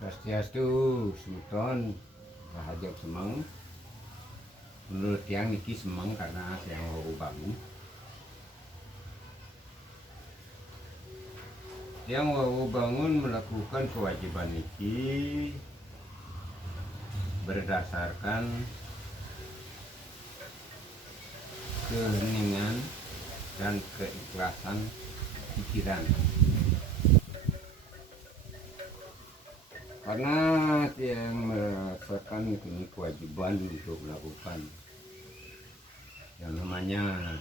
Swastiastu, Sultan Rahaja Semeng. Menurut yang niki semeng karena yang mau bangun. Yang mau bangun melakukan kewajiban niki berdasarkan keheningan dan keikhlasan pikiran. Karena yang merasakan ini kewajiban untuk melakukan yang namanya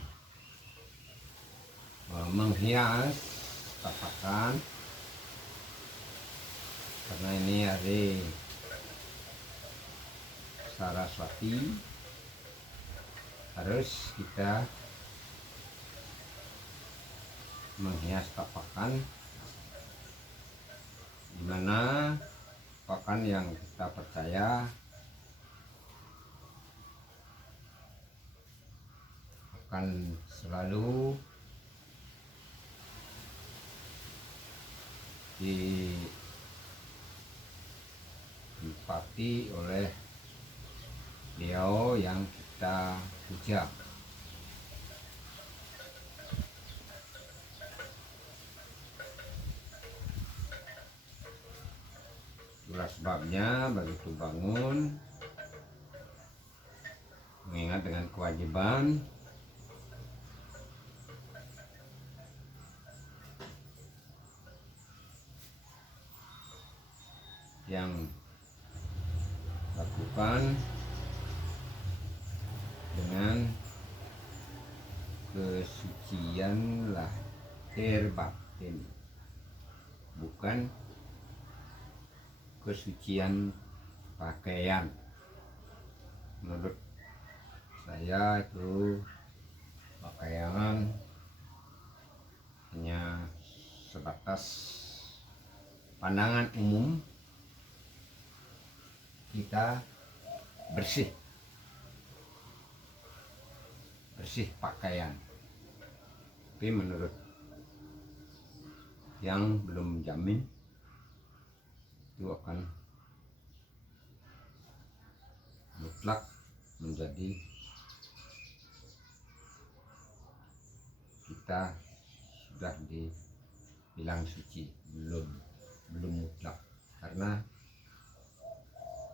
menghias tapakan, karena ini hari Saraswati, harus kita menghias tapakan, dimana tapakan yang kita percaya akan selalu ditempati oleh beliau yang kita puja. Itulah sebabnya begitu bangun mengingat dengan kewajiban yang lakukan dengan kesucian lahir batin, bukan kesucian pakaian. Menurut saya itu pakaian hanya sebatas pandangan umum, kita bersih pakaian, tapi menurut yang belum jamin itu akan mutlak menjadi kita sudah dibilang suci, belum mutlak, karena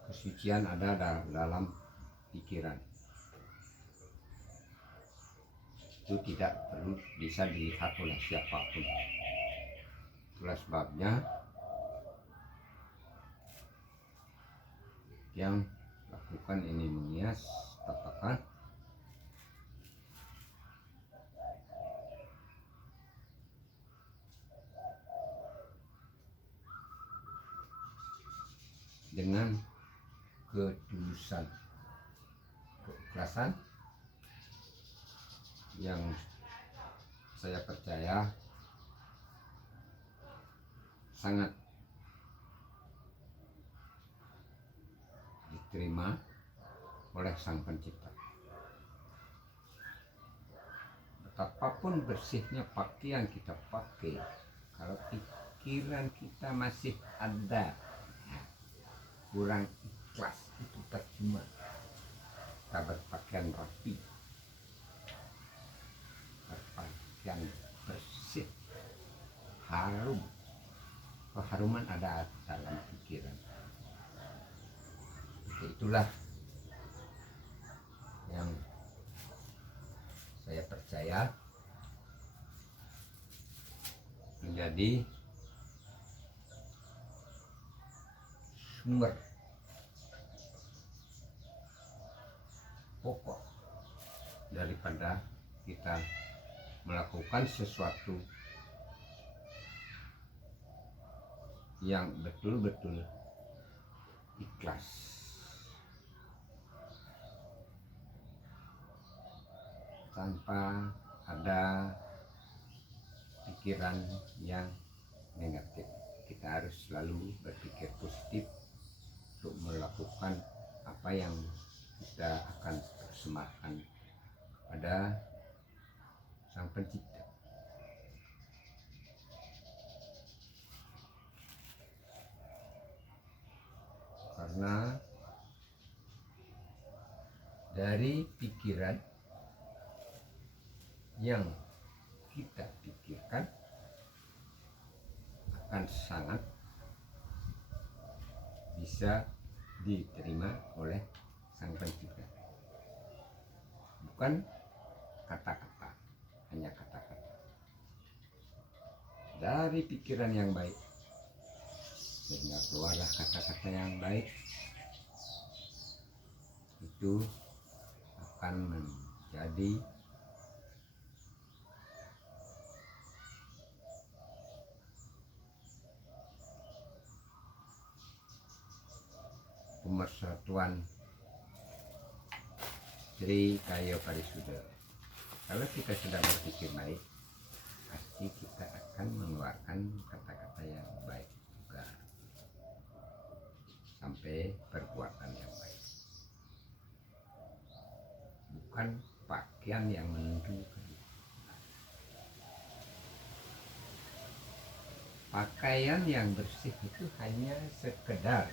kesucian ada dalam pikiran. Itu tidak perlu bisa dilihat oleh siapapun. Itulah sebabnya yang lakukan ini menghias tapakan dengan ketulusan, keikhlasan yang saya percaya sangat diterima oleh Sang Pencipta. Betapapun bersihnya pakaian kita pakai, kalau pikiran kita masih ada kurang ikhlas, itu percuma. Kita berpakaian rapi, berpakaian bersih, harum, keharuman ada dalam pikiran. Itulah saya menjadi sumber pokok daripada kita melakukan sesuatu yang betul-betul ikhlas, tanpa ada pikiran yang negatif. Kita harus selalu berpikir positif untuk melakukan apa yang kita akan persembahkan pada Sang Pencipta. Karena dari pikiran yang kita pikirkan akan sangat bisa diterima oleh Sang Pencipta. Bukan kata-kata, hanya kata-kata. Dari pikiran yang baik sehingga keluarlah kata-kata yang baik, itu akan menjadi pemersatuan Sri Kayo Parisuda. Kalau kita sudah berpikir baik, pasti kita akan mengeluarkan kata-kata yang baik juga, sampai perbuatan yang baik. Bukan pakaian yang menunjukkan. Pakaian yang bersih itu hanya sekedar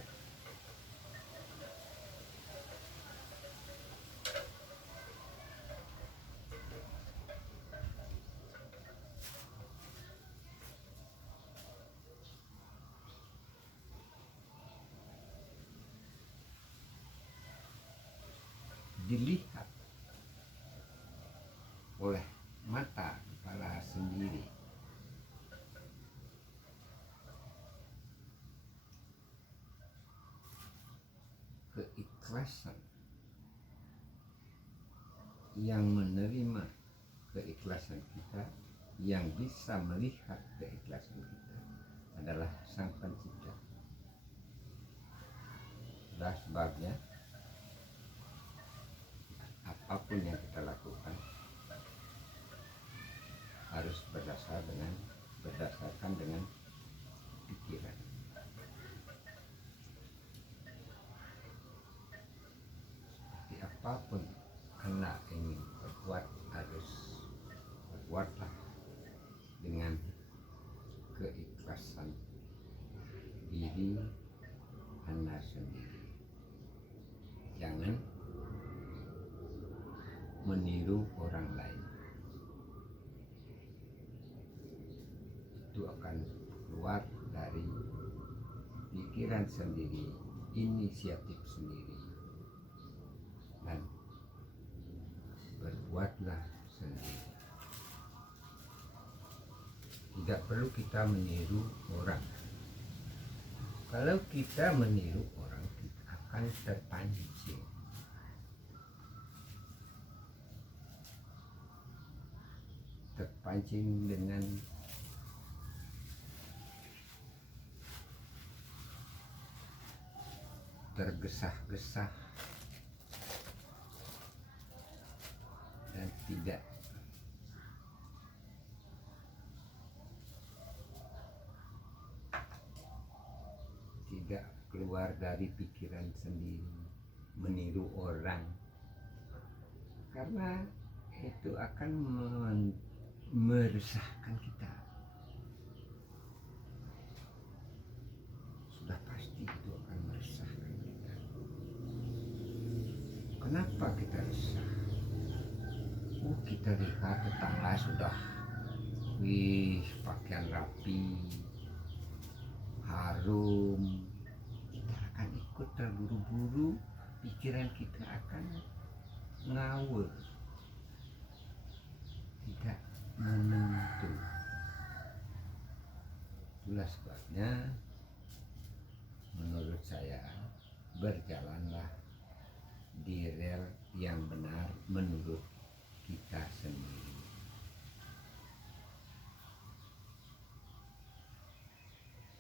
dilihat oleh mata kepala sendiri. Keikhlasan yang menerima keikhlasan kita, yang bisa melihat keikhlasan kita adalah Sang Pencipta. Itulah sebabnya apapun yang kita lakukan harus berdasarkan dengan pikiran. Seperti apapun anak ingin berbuat, harus berbuatlah dengan keikhlasan diri Anda sendiri. Jangan meniru orang lain. Itu akan keluar dari pikiran sendiri, inisiatif sendiri, dan berbuatlah sendiri. Tidak perlu kita meniru orang. Kalau kita meniru orang, kita akan terpancing. Terpancing dengan tergesa-gesa dan tidak keluar dari pikiran sendiri, meniru orang, karena itu akan meresahkan kita. Sudah pasti itu akan meresahkan kita. Kenapa kita resah? Kita lihat tetangga sudah pakaian rapi, harum, kita akan ikut terburu-buru, pikiran kita akan ngawur. tidak menentu. Itulah sebabnya menurut saya berjalanlah di rel yang benar menurut kita sendiri.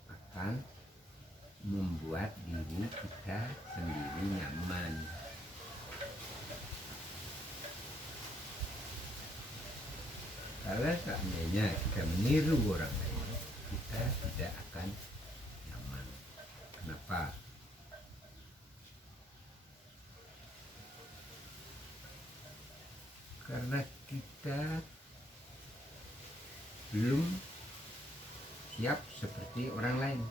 Akan membuat diri kita sendiri nyaman. Kalau seandainya kita meniru orang lain, kita tidak akan nyaman. Kenapa? Karena kita belum siap seperti orang lain.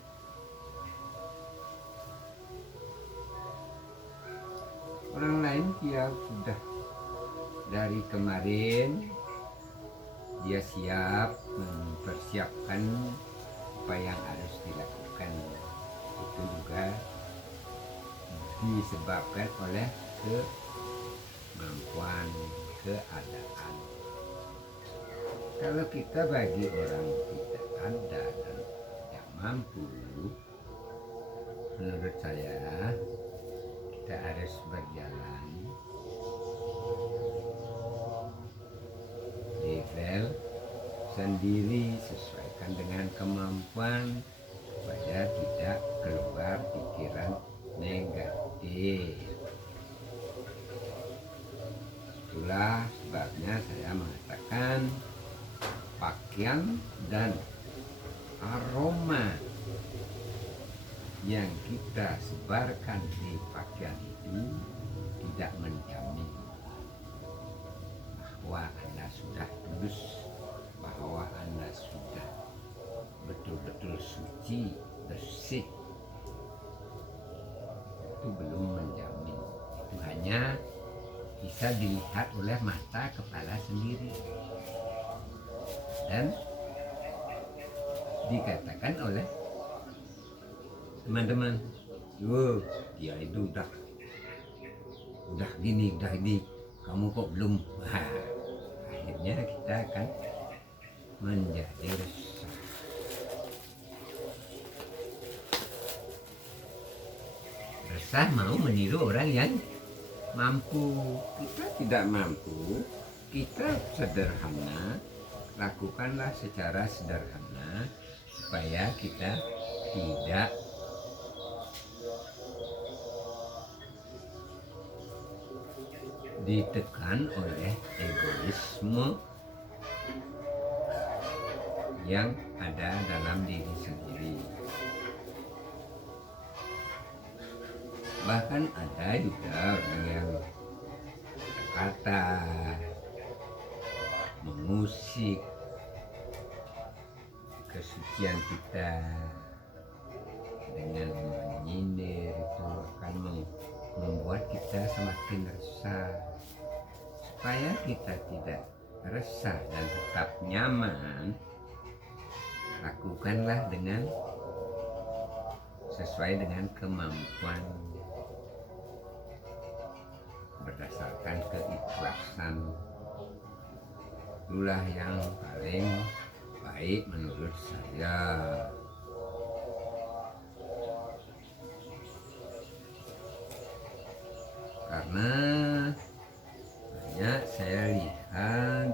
Orang lain dia sudah dari kemarin dia siap mempersiapkan apa yang harus dilakukan. Itu juga disebabkan oleh kemampuan, keadaan. Kalau kita bagi orang tidak ada dan tidak mampu, menurut saya kita harus berjalan di rel sendiri, sesuaikan dengan kemampuan supaya tidak keluar pikiran negatif. Itulah sebabnya saya mengatakan pakaian dan aroma yang kita sebarkan di pakaian itu tidak menjamin bahwa Anda sudah tulus, bahwa Anda sudah betul-betul suci, bersih. Itu belum menjamin. Itu hanya bisa dilihat oleh mata kepala sendiri. Dan dikatakan oleh teman-teman, dia itu udah gini, kamu kok belum? Akhirnya kita akan menjadi resah. Resah mau meniru orang yang mampu. Kita tidak mampu, kita sederhana, lakukanlah secara sederhana supaya kita tidak ditekan oleh egoisme yang ada dalam diri sendiri. Bahkan ada juga orang yang berkata, mengusik kesucian kita dengan menyindir, itu akan membuat kita semakin resah. Supaya kita tidak resah dan tetap nyaman, lakukanlah dengan sesuai dengan kemampuan, berdasarkan keikhlasan. Itulah yang paling baik menurut saya. Karena banyak saya lihat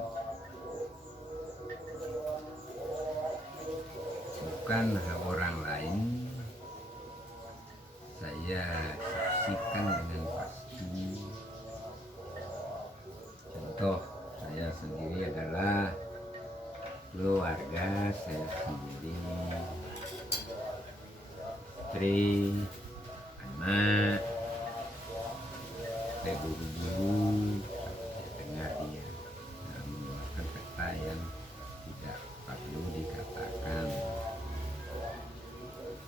bukan orang lain, saya saksikan dengan pasti. Contoh saya sendiri adalah keluarga saya sendiri, istri, anak, saya guru-guru, saya dengar dia mengeluarkan kata yang tidak perlu dikatakan.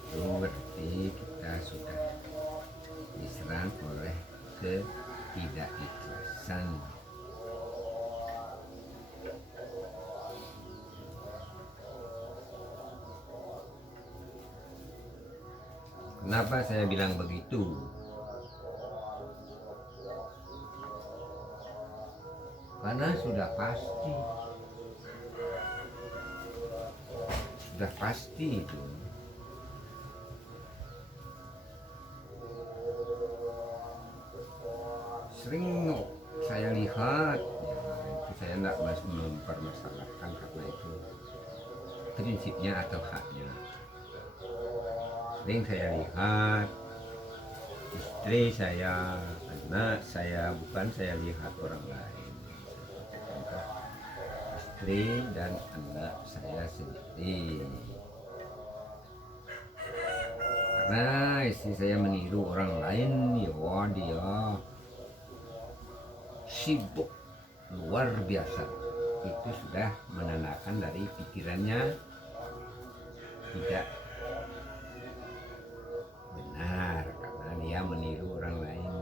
Itu berarti kita sudah diserang oleh ketidakikhlasan. Kenapa saya bilang begitu? Karena sudah pasti sudah pasti itu. Sering saya lihat, ya, itu saya tidak mempermasalahkan karena itu prinsipnya atau haknya. Sering saya lihat istri saya, anak saya, bukan saya lihat orang lain. Sebagai contoh, istri dan anak saya sendiri. Karena istri saya meniru orang lain, ya dia sibuk luar biasa. Itu sudah menandakan dari pikirannya tidak benar karena dia meniru orang lain.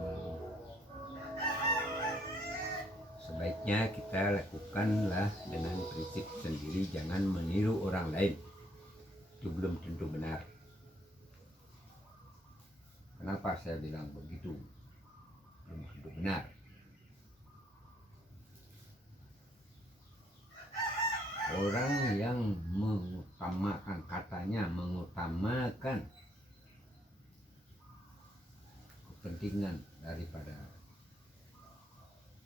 Sebaiknya kita lakukanlah dengan prinsip sendiri, jangan meniru orang lain. Itu belum tentu benar. Kenapa saya bilang begitu? Belum tentu benar. Orang yang mengutamakan, katanya mengutamakan kepentingan daripada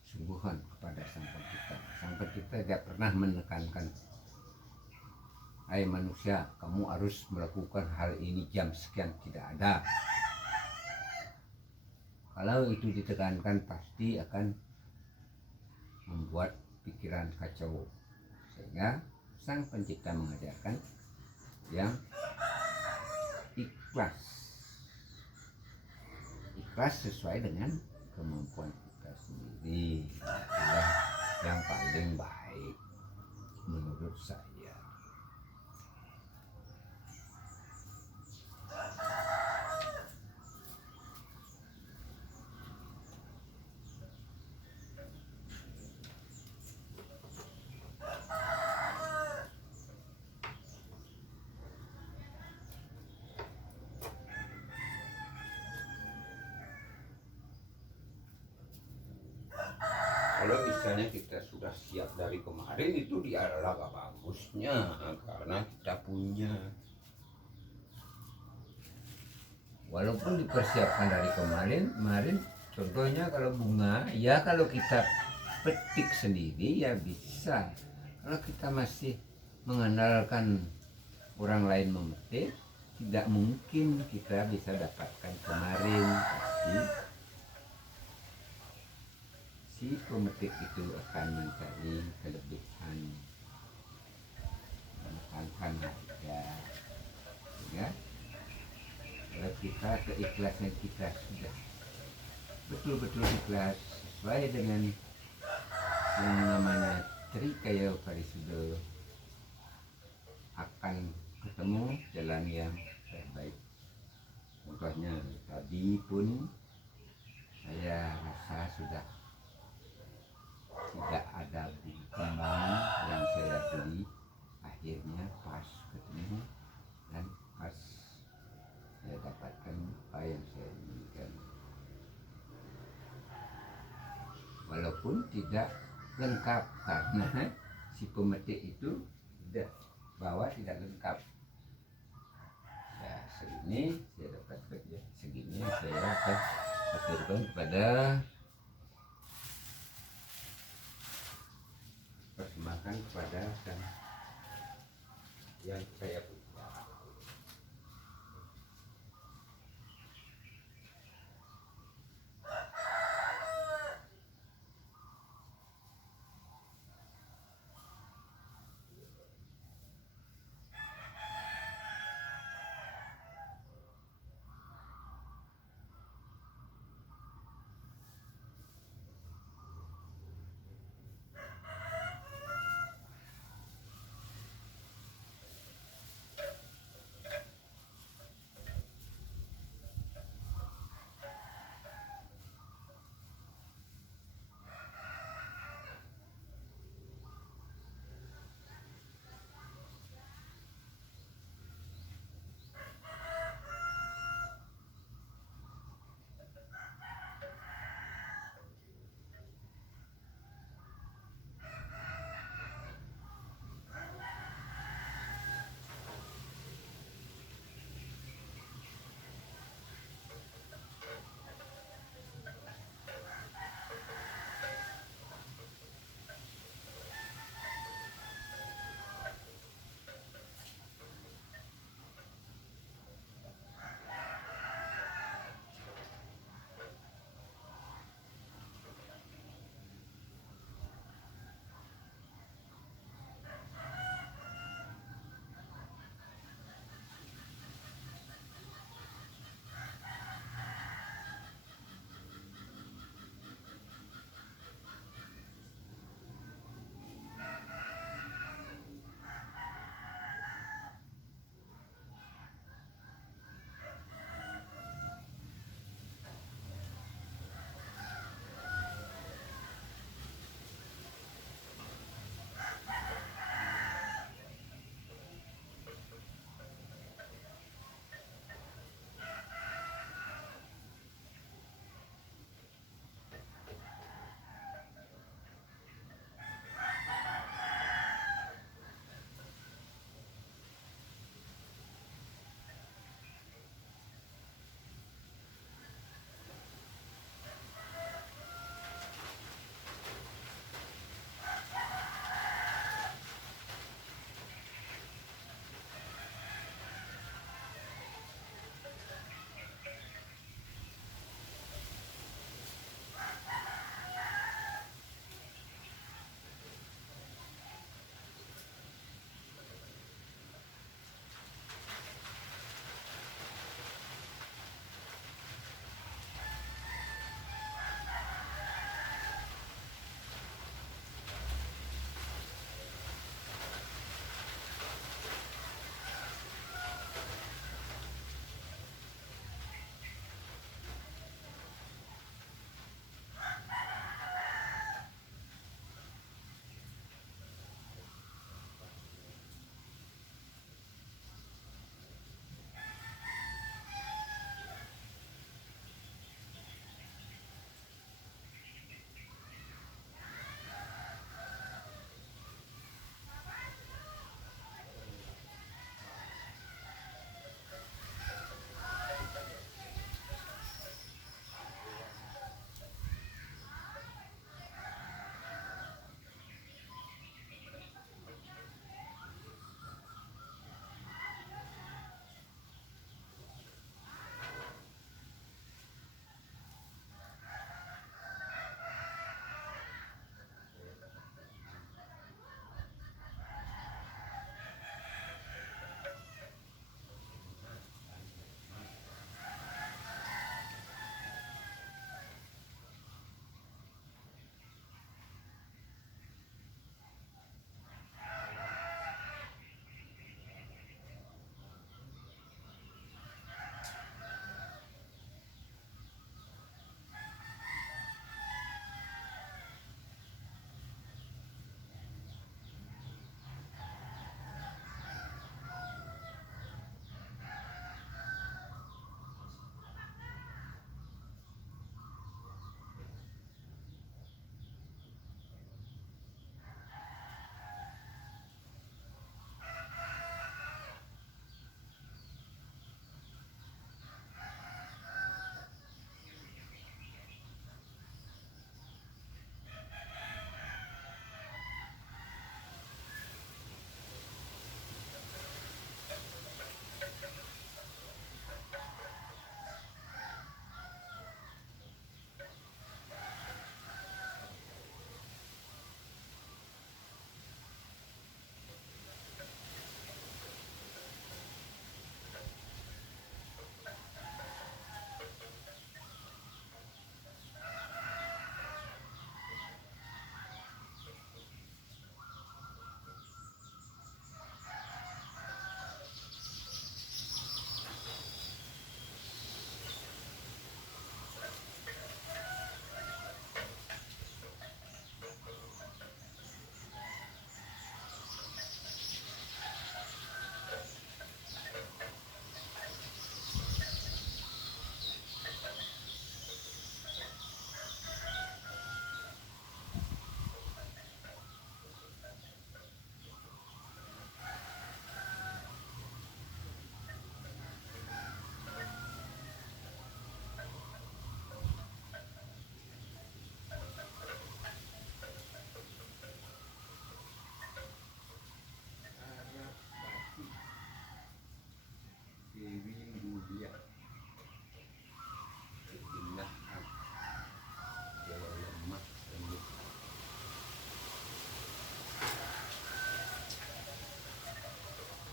sungguhan kepada Sang Pencipta. Sang Pencipta tidak pernah menekankan, hai manusia, kamu harus melakukan hal ini jam sekian, tidak ada. Kalau itu ditekankan pasti akan membuat pikiran kacau. Sehingga Sang Pencipta mengajarkan yang ikhlas. Ikhlas sesuai dengan kemampuan kita sendiri. Itulah yang paling baik menurut saya. Kalau misalnya kita sudah siap dari kemarin, itu dia adalah bagusnya karena kita punya. Walaupun dipersiapkan dari kemarin contohnya kalau bunga, ya kalau kita petik sendiri ya bisa. Kalau kita masih mengandalkan orang lain memetik, tidak mungkin kita bisa dapatkan kemarin. Pasti si pemetik itu akan mencari kelebihan, menekankan harga, ya. Kalau kita keikhlasan kita sudah betul-betul ikhlas sesuai dengan yang namanya Trikaya Parisuda, akan ketemu jalan yang terbaik. Contohnya tadi pun saya rasa sudah tidak ada bunga kembang yang saya beli, akhirnya pas ketemu dan pas saya dapatkan apa yang saya inginkan. Walaupun tidak lengkap karena si pemetik itu tidak bawa, tidak lengkap. Ya, segini saya dapat kerja, segini saya akan aturkan kepada persembahkan kepada yang saya punya.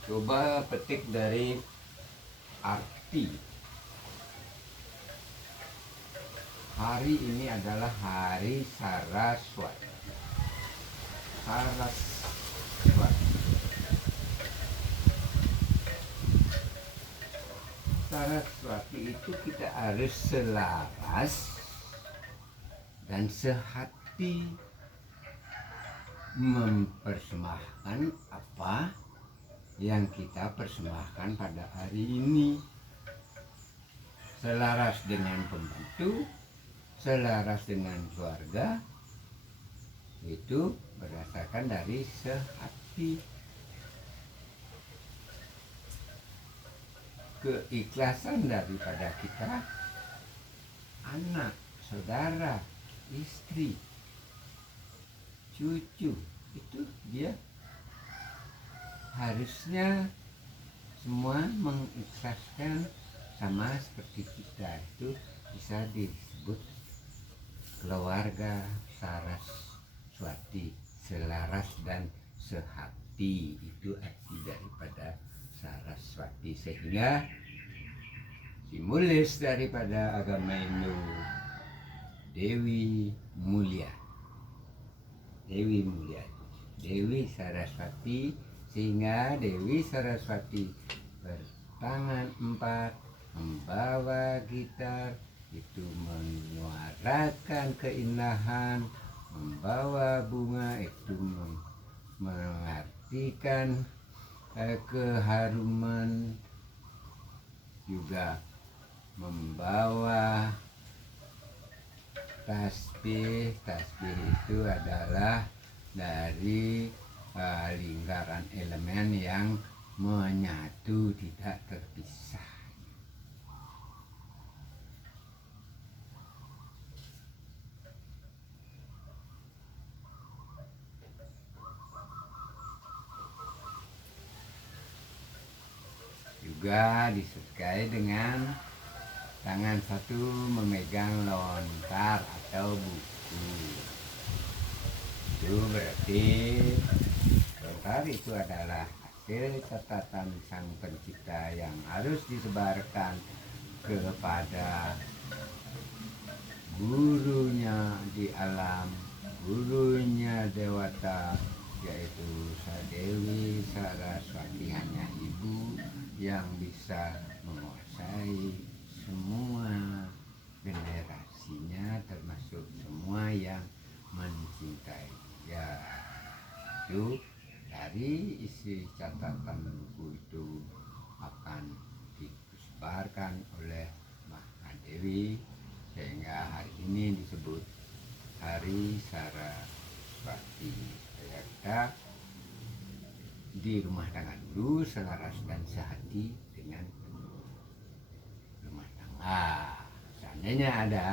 Coba petik dari arti. Hari ini adalah hari Saraswati. Saraswati. Saraswati itu kita harus selaras dan sehati mempersembahkan apa yang kita persembahkan pada hari ini, selaras dengan pembantu, selaras dengan keluarga, itu berdasarkan dari sehati. Keikhlasan daripada kita, anak, saudara, istri, cucu, itu dia harusnya semua mengikhlaskan, sama seperti kita. Itu bisa disebut keluarga Saraswati, selaras dan sehati. Itu arti daripada Saraswati, sehingga simbolis daripada agama Hindu Dewi Mulia. Dewi Mulia, Dewi Saraswati, sehingga Dewi Saraswati bertangan 4 membawa gitar, itu menyuarakan keindahan, membawa bunga itu mengartikan keharuman, juga membawa tasbih. Tasbih itu adalah dari lingkaran elemen yang menyatu, tidak terpisah. Juga disertai dengan tangan satu memegang lontar atau buku. Itu berarti lontar itu adalah hasil catatan sang pencipta yang harus disebarkan kepada gurunya di alam, gurunya dewata, yaitu Dewi Saraswati. Hanya ibu yang bisa menguasai semua generasinya, termasuk semua yang mencintai dia. Itu dari isi catatan buku itu akan disebarkan oleh Mahadewi, sehingga hari ini disebut Hari Saraswati. Supaya kita di rumah tangga dulu selaras dan sehati dengan rumah tangga. Seandainya ada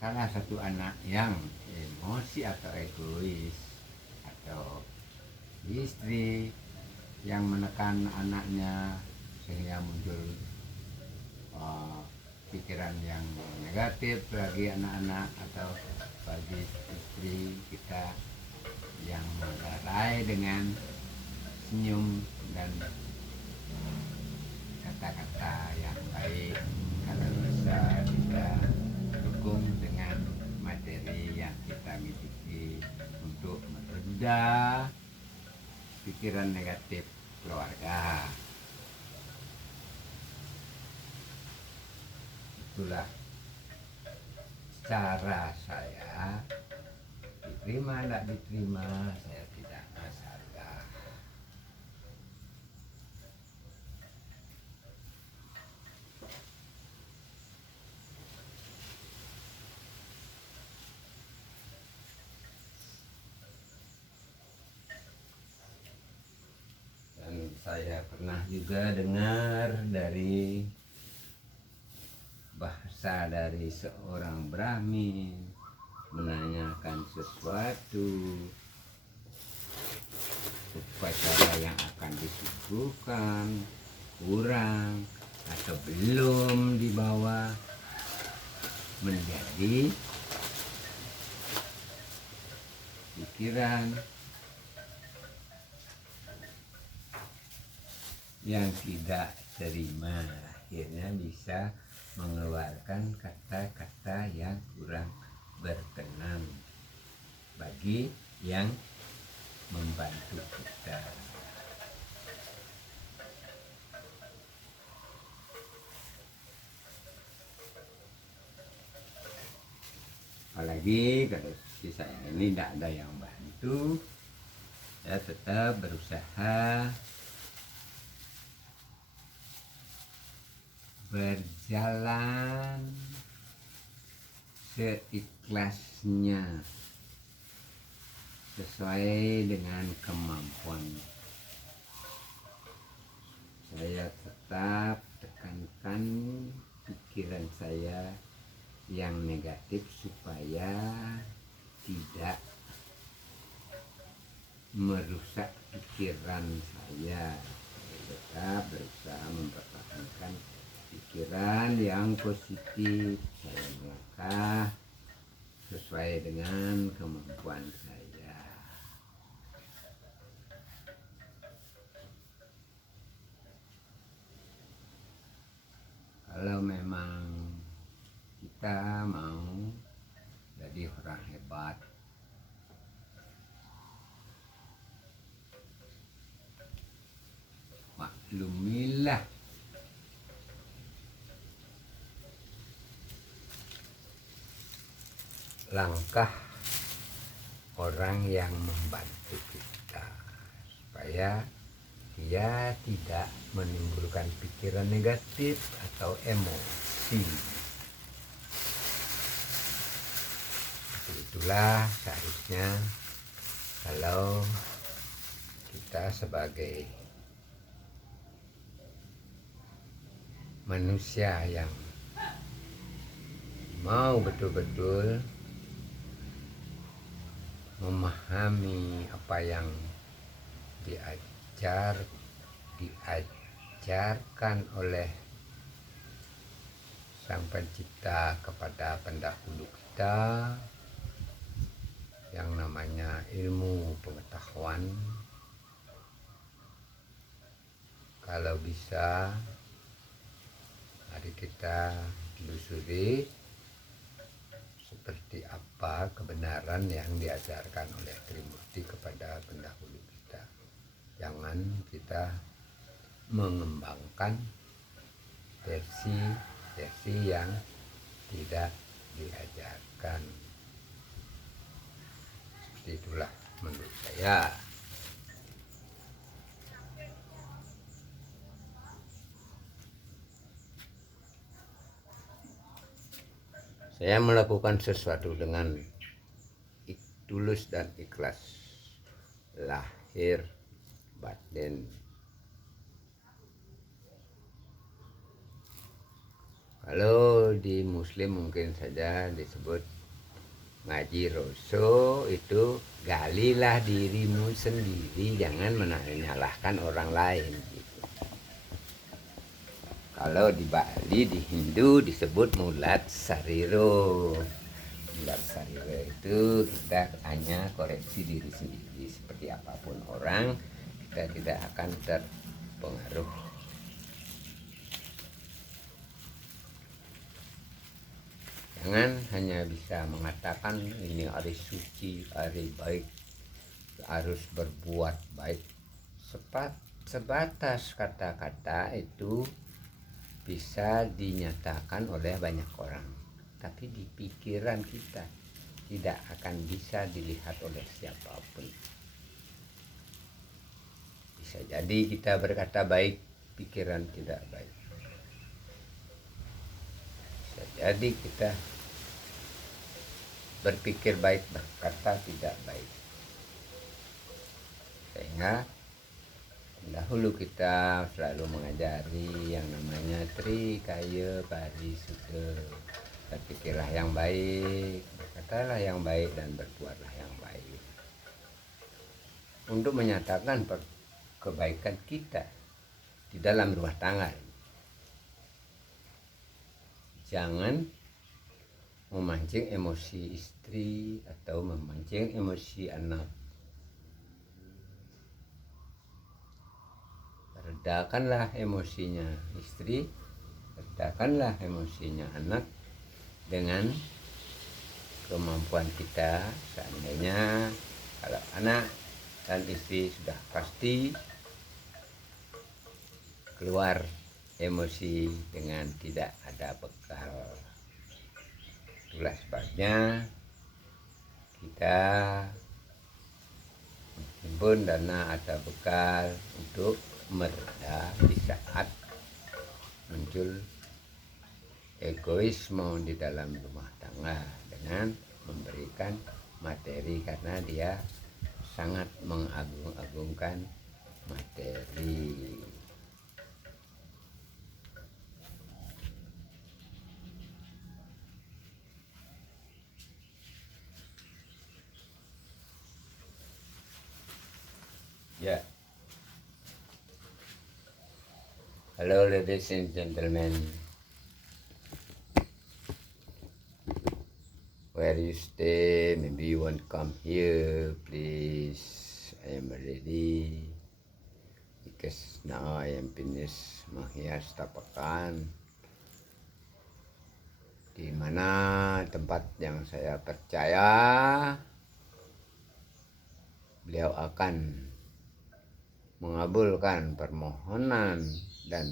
salah satu anak yang emosi atau egois, atau istri yang menekan anaknya sehingga muncul pikiran yang negatif bagi anak-anak atau bagi istri kita, yang menggarai dengan senyum dan kata-kata yang baik, kalau bisa kita dukung dengan materi yang kita miliki untuk mereda pikiran negatif keluarga. Itulah cara saya. Diterima tidak diterima, saya tidak masalah. Dan saya pernah juga dengar dari bahasa dari seorang Brahmin menanyakan sesuatu, upacara yang akan disuguhkan kurang atau belum dibawa menjadi pikiran yang tidak terima, akhirnya bisa mengeluarkan kata-kata yang kurang berkenan bagi yang membantu kita. Apalagi kalau si saya ini tidak ada yang bantu, saya tetap berusaha berjalan seikhlasnya sesuai dengan kemampuan. Saya tetap tekankan pikiran saya yang negatif supaya tidak merusak pikiran saya. Saya tetap berusaha mempertahankan pikiran yang positif. Saya melangkah sesuai dengan kemampuan saya. Kalau memang kita mau jadi orang hebat, maklumilah langkah orang yang membantu kita supaya dia tidak menimbulkan pikiran negatif atau emosi. Itulah seharusnya kalau kita sebagai manusia yang mau betul-betul memahami apa yang diajarkan oleh Sang Pencipta kepada pendahulu kita yang namanya ilmu pengetahuan. Kalau bisa mari kita telusuri seperti apa kebenaran yang diajarkan oleh Trimurti kepada pendahulu kita. Jangan kita mengembangkan versi yang tidak diajarkan. Seperti itulah menurut saya. Saya melakukan sesuatu dengan tulus dan ikhlas, lahir batin. Kalau di Muslim mungkin saja disebut ngaji roso, itu galilah dirimu sendiri, jangan menyalahkan orang lain. Kalau di Bali, di Hindu disebut mulat sariro. Mulat sariro itu kita hanya koreksi diri sendiri. Seperti apapun orang, kita tidak akan terpengaruh. Jangan hanya bisa mengatakan ini harus suci, harus baik, harus berbuat baik. Sebatas kata-kata itu bisa dinyatakan oleh banyak orang, tapi di pikiran kita tidak akan bisa dilihat oleh siapapun. Bisa jadi kita berkata baik, pikiran tidak baik. Bisa jadi kita berpikir baik, berkata tidak baik. Sehingga dahulu kita selalu mengajari yang namanya Trikaya Parisuddha. Berpikirlah yang baik, berkatalah yang baik, dan berbuatlah yang baik. Untuk menyatakan kebaikan kita di dalam rumah tangga. Jangan memancing emosi istri atau memancing emosi anak. redakanlah emosinya istri, redakanlah emosinya anak dengan kemampuan kita. Seandainya kalau anak dan istri sudah pasti keluar emosi dengan tidak ada bekal, itulah sebabnya kita himpun dana atau bekal untuk mereda di saat muncul egoisme di dalam rumah tangga dengan memberikan materi, karena dia sangat mengagung-agungkan materi. Ya. Hello ladies and gentlemen. Where you stay, maybe you want to come here, please. I am ready. Because now I am finished menghias tapakan. Di mana tempat yang saya percaya beliau akan mengabulkan permohonan dan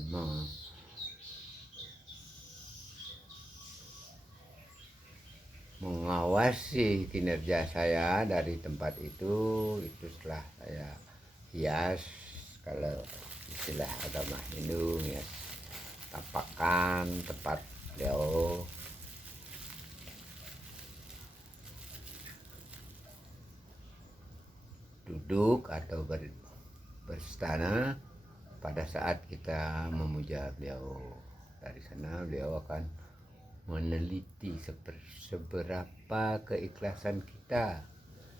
mengawasi kinerja saya dari tempat itu setelah saya hias, kalau istilah agama Hindu, hias tapakan tempat beliau duduk atau berstana. Pada saat kita memuja beliau, dari sana beliau akan meneliti seberapa keikhlasan kita,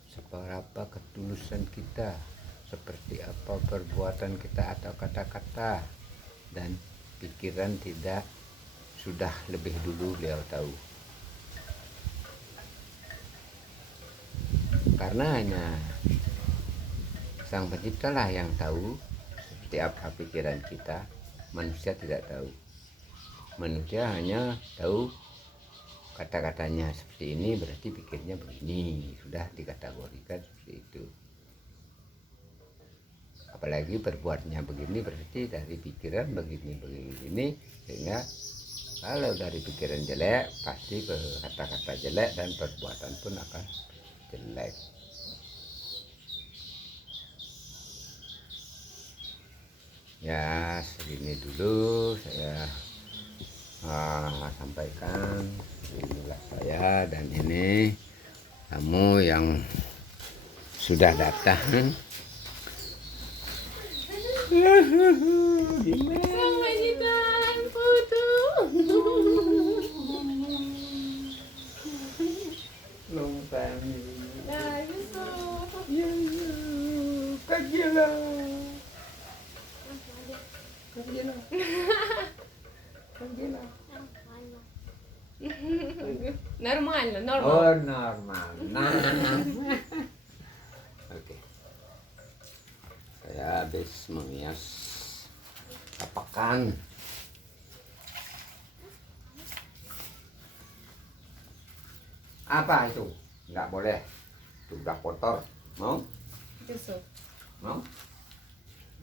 seberapa ketulusan kita, seperti apa perbuatan kita atau kata-kata dan pikiran tidak, sudah lebih dulu beliau tahu. Karena hanya Sang Pencipta lah yang tahu seperti apa pikiran kita, manusia tidak tahu. Manusia hanya tahu kata-katanya seperti ini, berarti pikirnya begini, sudah dikategorikan seperti itu. Apalagi perbuatnya begini, berarti dari pikiran begini, sehingga kalau dari pikiran jelek pasti kata-kata jelek dan perbuatan pun akan jelek. Ya, segini dulu saya sampaikan. Inilah saya, dan ini tamu yang sudah datang. Selamat foto. Long time. Nah, itu. Ya, kajilah. Нормально, нормально. Oh, normal. Nah. Oke. Saya habis menghias tapakan. Apa itu? Nggak boleh. Itu udah kotor. Mau? Песок. Mau?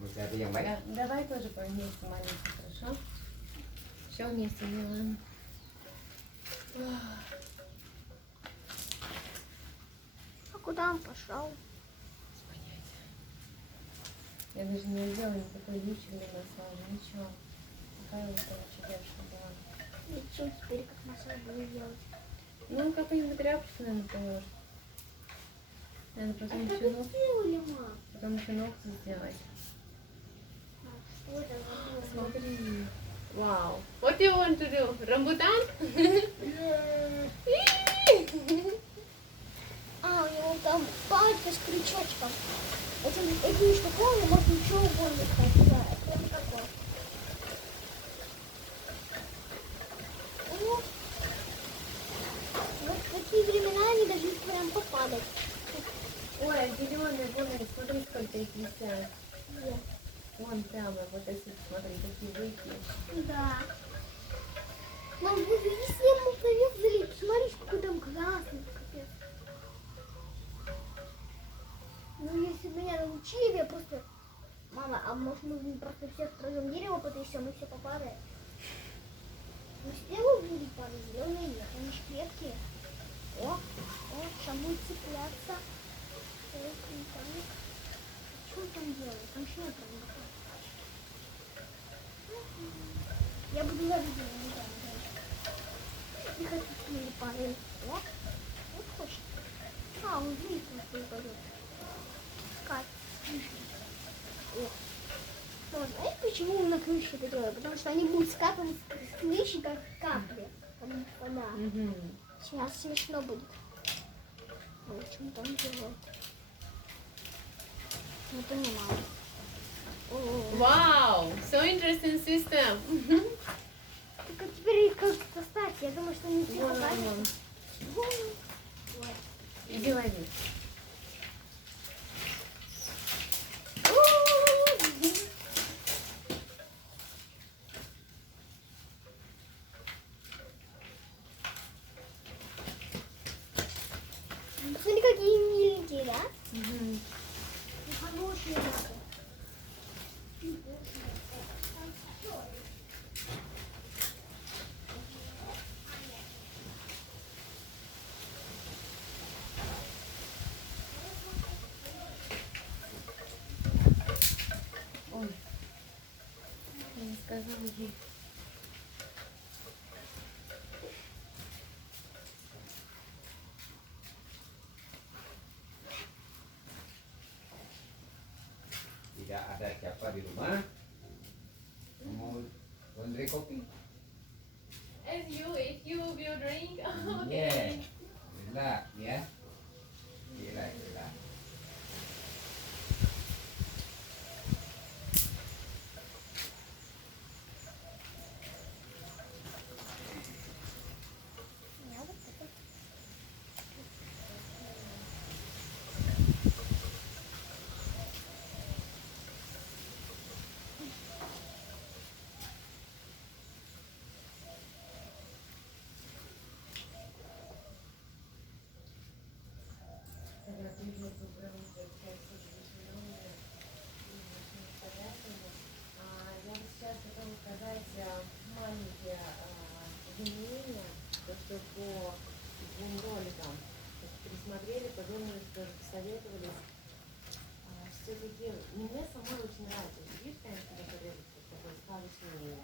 Mau cari yang baik? Да, давай тоже вместе маленький, хорошо? Все вместе делаем. А куда он пошел? Без понятия. Я даже не сделала никакой лифчик для массажа, ничего. Такая вот чудесная была. И что теперь как массаж буду делать? Ну, какую-нибудь тряпочку, наверное, положишь. Надо потом Это еще ногти, сделали, мам. потом еще ногти сделать. А, что это за Смотри. Вау. What do you want to do? Рамбутан? А, у него там палочка с крючочком. Этими штуковыми можно ничего угодно ходить. Да, это вот такое. О, вот в такие времена они должны прям попадать. Ой, зеленые, смотри, сколько их висят. Где? Ой, вон прямо, вот если смотри, какие выки. Да. Мам, если ему наверх залить, посмотри, какой там красный, капец. Ну, если меня научили, я просто... Мама, а может мы просто всех втроем дерево потрясем и все попадает? Ну, слева будет падать, зеленые нет, они же крепкие. О, сейчас будет цепляться. Ой, так. Что он там делает? Там что это? Я буду ловить его, не знаю. Не хочу, чтобы не падает. О, вот хочет. А, он вниз просто упадет. Скать. О. Вот, знаете, почему он на крыше это делает? Потому что они будут скатывать с крыши, как капли. Да. Сейчас смешно будет. Ой, что он там делает? Не понимаю. Wow, so interesting system. Так а теперь их как достать? Я думаю, что не все Вон, покажется. вон. Иди лови. Смотри, какие миленькие, да? Ну, хорошие ребята. Ой, я не сказала ей. Tidak ada siapa di rumah. Mau laundry kopi? As you, if you will drink, Yeah. Relax ya. Relax, relax. Когда придет управитель, я бы сейчас хотела сказать маленькие изменения, то, что по двум роликам присмотрели, подумали, что посоветовались. Все-таки мне самой очень нравится вид, конечно, который такой сказочный,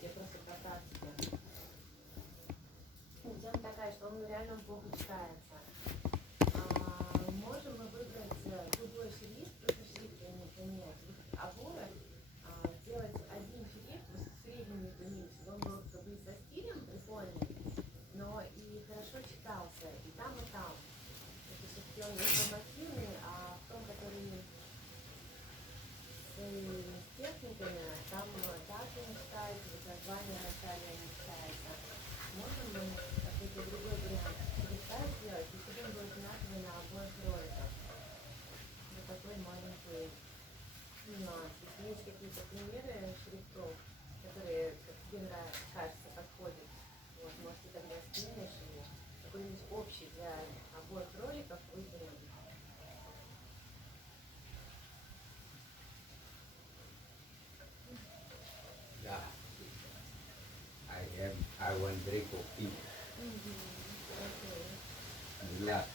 где просто по практике. Тема такая, что он реально плохо читается. Можем мы выбрать другой шрифт, просто шрифт поменять. Обои, сделать один шрифт, средний между ними, чтобы он был как бы и со стилем прикольный, но и хорошо читался, и там, и там. Это все-таки он информативный, а в том, который с техниками, там даты не читаются, названия вначале не читается. Можем мы какой-то другой вариант шрифта сделать, и чтобы он был одинаковый на обоих роликах. Вот такой маленький нюанс. Если есть какие-то примеры шрифтов, которые, как тебе кажется, подходят, вот, может, ты тогда скинешь и какой-нибудь общий для обоих роликов выберем. Ya. I want drink kopi. Relax.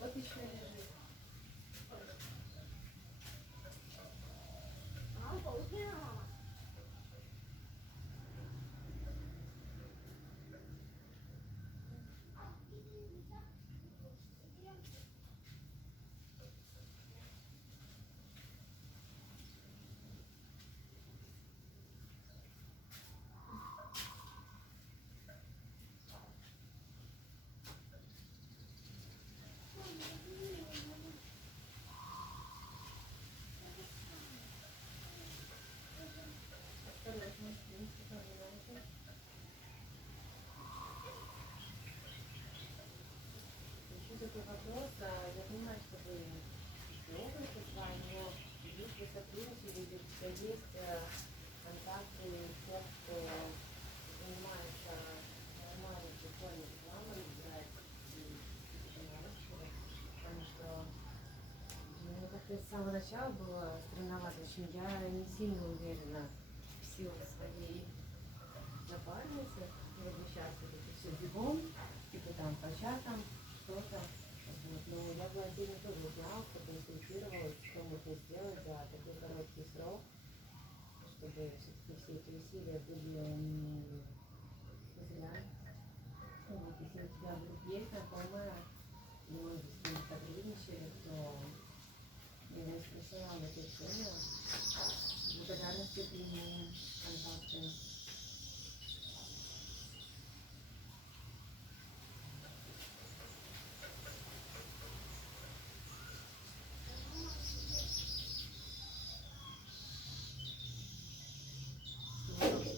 Вот еще лежит. вы сотрудничали, или у тебя есть контакты тех, кто занимается нормальной, прикольной рекламой, играет и начинающего, потому что мне как-то с самого начала было странновато, в общем, я не сильно уверена в силах своей напарницы, и вот мы сейчас вот это все бегом, типа там по чатам, что-то. Вот. Но я бы отдельно тоже узнала, проконсультировалась, что можно сделать за такой короткий срок, чтобы все-таки все эти усилия были не зря. Вот, если у тебя вдруг есть знакомая, и мы с ним сотрудничали, то я не спросила на эту тему. С благодарностью приму контакты.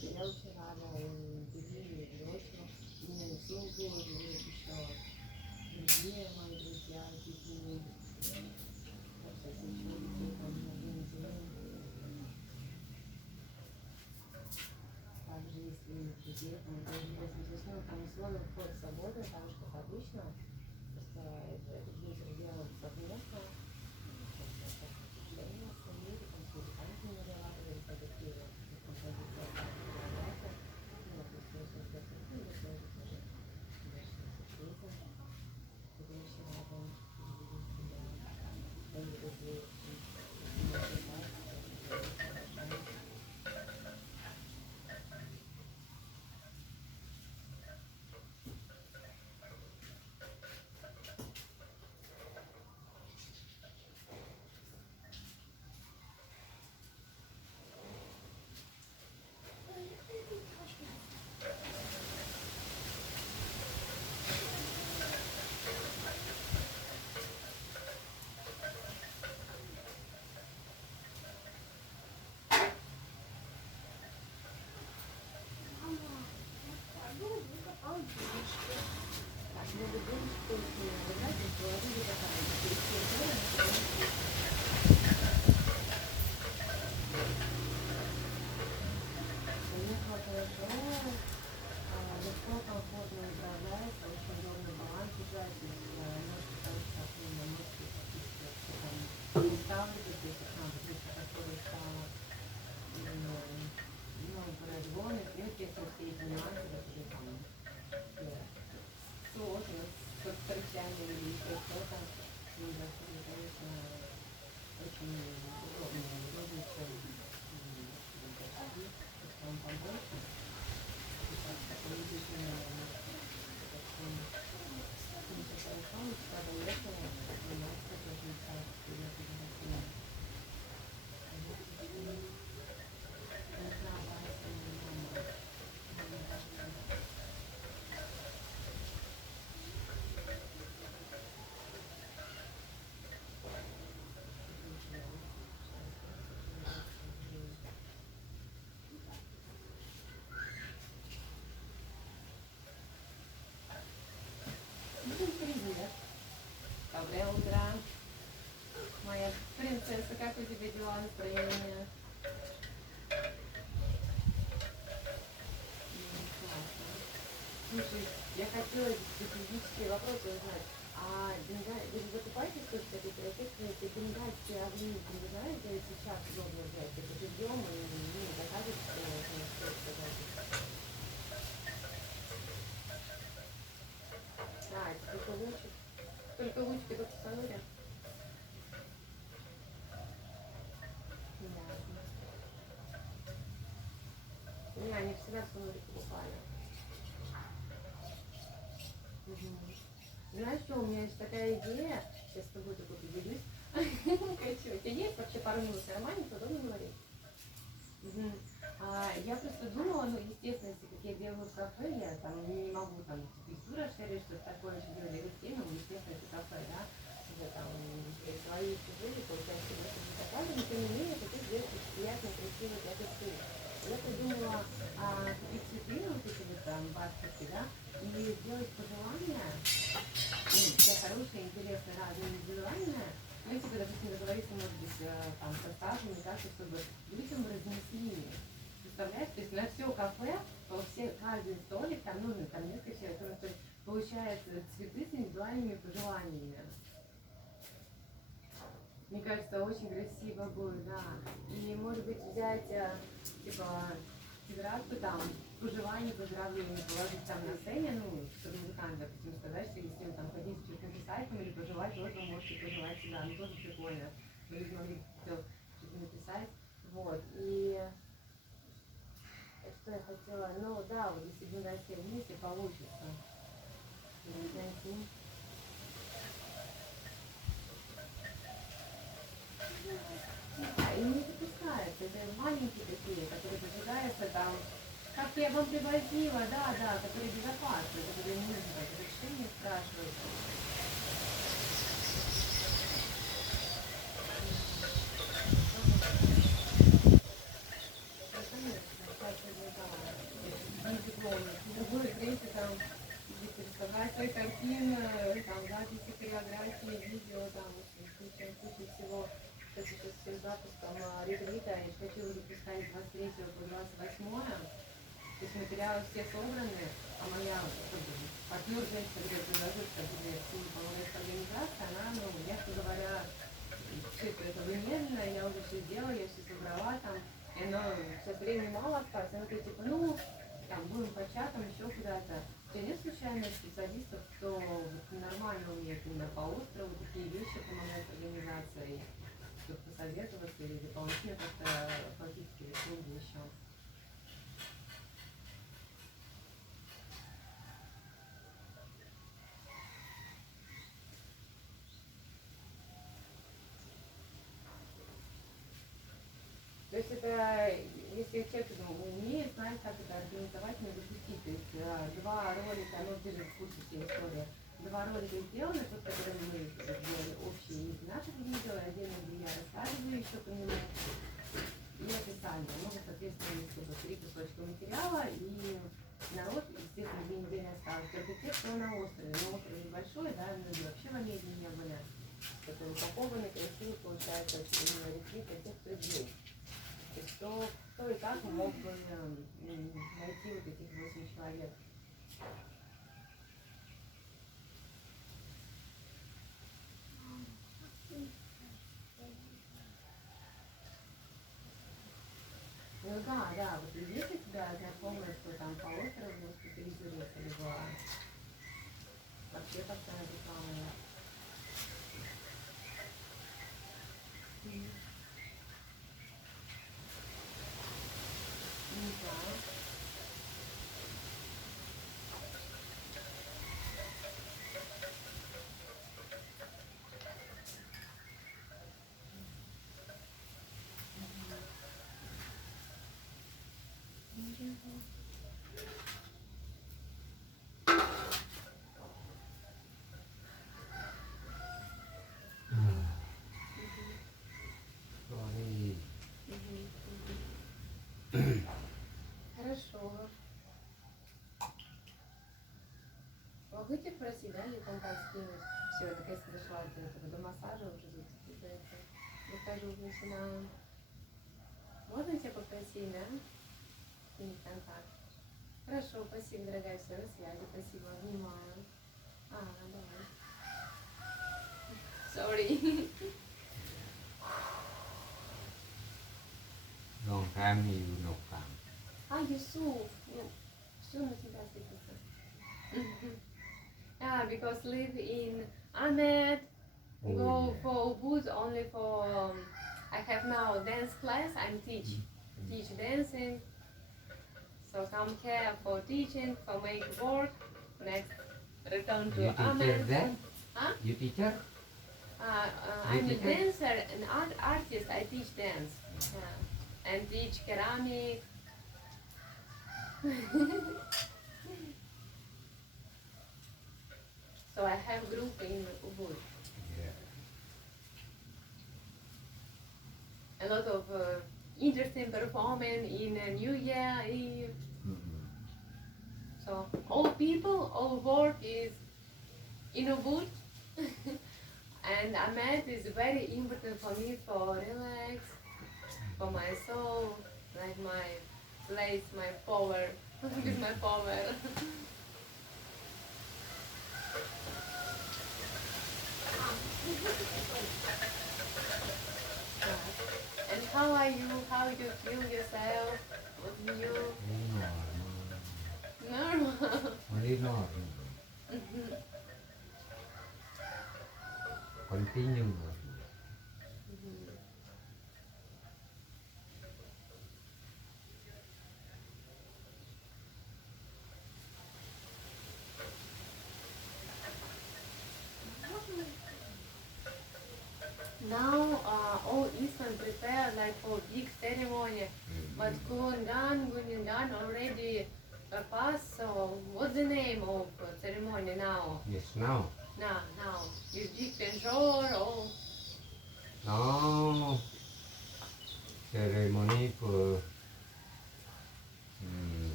Я очень рада Ирине и Лёше, у меня не сын был, живут еще другие мои друзья, детьми, так сейчас еще детей там на 2 недели. Также если друзей, там, возьмем там условия вход свободный, так же как обычно, просто это будет сделано совместно, обсуждение с ними, там, с музыкантами разговаривали, по такие композиции, ну, то есть, если это тоже тоже, конечно, сюрпризом, буду очень рада увидеть тебя, моих друзей, так, много денег, что не выдать, положили такая, уехала хорошо, легко, комфортно управляется, очень удобный баланс держать, то есть ножки тоже так, ну, на ножки практически вообще там не ставлю, то есть надо, потому что которые стало, ну, произвольно, ну, если все эти нюансы, это уже там сложно, с прыщами или еще что-то, ну, да, конечно, очень удобно, чем он побольше, и так, такой единственный, так что, ну, все хорошо, мы сюда доехали, заниматься тоже так, приехали в Россию. Нужна опасная мама. Привет. Доброе утро. Моя принцесса, как у тебя дела, настроение? Классно. Слушай, я хотела физические вопросы узнать. А вы не закупаете что-то с этой пиротехникой? Ты бенгальские огни не знаете, сейчас удобно взять? Это живьем и ну, заказывать, что можно сказать. А, это только лучик. Только лучики тут в салоне. Ясно. Не, они всегда в салоне покупали. Угу. Знаешь что, у меня есть такая идея, сейчас с тобой такой поделюсь. Хочу. У тебя есть вообще пару минут нормально, удобно говорить? Я просто думала, ну, естественно, если как я делаю в кафе, я там не могу там текстуру расширить, что-то такое, что делали гостиную, естественно, это кафе, да, где там свои чужие, получается, что это заказы, но тем не менее, это ты делаешь очень приятно, красиво для гостей. Я подумала, купить цветы, вот эти вот там баскетки, да, и сделать пожелания, ну, все хорошие, интересные, разные, индивидуальные, ну, типа, допустим, договориться, может быть, там, со стажем, постараться, чтобы людям разнесли. Представляешь, то есть на все кафе, каждый столик, там, ну, там несколько человек, то есть получается цветы с индивидуальными пожеланиями. Мне кажется, очень красиво будет, да. И может быть взять, типа, тетрадку там, пожеланий, поздравлений, положить там на сцене, ну, чтобы музыкант, допустим, сказать, что если вы там хотите что-то написать, там, или пожелать, вот вы можете пожелать сюда, ну, тоже прикольно. Вы могли что-то написать, вот. И что я хотела, ну, да, вот если будем дать все вместе, получится. Найти. И не запускается, это маленькие такие, которые дожидаются там, как я вам привозила, да, которые безопасны, которые не нужно разрешение спрашивают. Ну, конечно, сейчас я не дипломы. Другой третий там, где-то рисовать свои картины, там, записи, хореографии, видео, там, в общем, куча всего. Кстати, сейчас перед запуском ретрита я хочу запускать с 23 по 28. То есть материалы все собраны, а моя партнер, женщина, которая предложит, как бы, помогает организация, она, ну, мягко говоря, все это вымерено, я уже все сделала, я все собрала там, и оно сейчас времени мало осталось, она говорит, типа, ну, там, будем по чатам, еще куда-то. У тебя нет случайно специалистов, кто нормально умеет именно по острову такие вещи помогать организации, чтобы посоветоваться или дополнительно как-то оплатить какие-то услуги еще? То есть это, если человек умеет, знает, как это организовать, не допустить. То есть два ролика, ну ты же в курсе всей истории, два ролика сделаны, тот, который мы сделали общий из наших видео, отдельно, где я рассказываю еще по нему, и описание. Ну, соответственно, если бы 3 кусочка материала, и народ, естественно, 2 недели осталось. Только те, кто на острове. Но остров небольшой, да, многие вообще в Америке не были. Такой упакованный, красивый, получается, именно ретрит, а те, кто здесь. То есть кто и как мог бы найти вот этих 8 человек. Ну да, вот есть у тебя знакомые, кто там по острову специализируется, либо вообще как-то рекламой. Не знаю. Хорошо. Могу тебя просить, да, или там скинуть? Все, я наконец-то дошла до массажа уже тут. Выхожу, начинаю. Можно тебя попросить, да? Скинуть контакт. Хорошо, спасибо, дорогая, все, на связи, спасибо, обнимаю. Давай. Sorry. Long time you no come. Юсуф. Все на тебя сыпется. Because live in Ahmed, go for Ubud only for, I have now dance class, I'm teach dancing. So come here for teaching, for make work, next return to You teacher Ahmed. then? Huh? You teacher? I'm a dancer, an artist, I teach dance. Yeah. And teach ceramic. So I have group in Ubud. Yeah. A lot of interesting performance in New Year Eve. So all people, all work is in Ubud. And Ahmed is very important for me for relax. for my soul, like my place, my power, with my power. And how are you? How you feel yourself? What do you Normal. normal? Only normal. Continue normal. Now all Eastern prepared like for big ceremony, but Gundan already passed. So what's the name of ceremony now? Yes, now. Now you big penjor or Now, ceremony for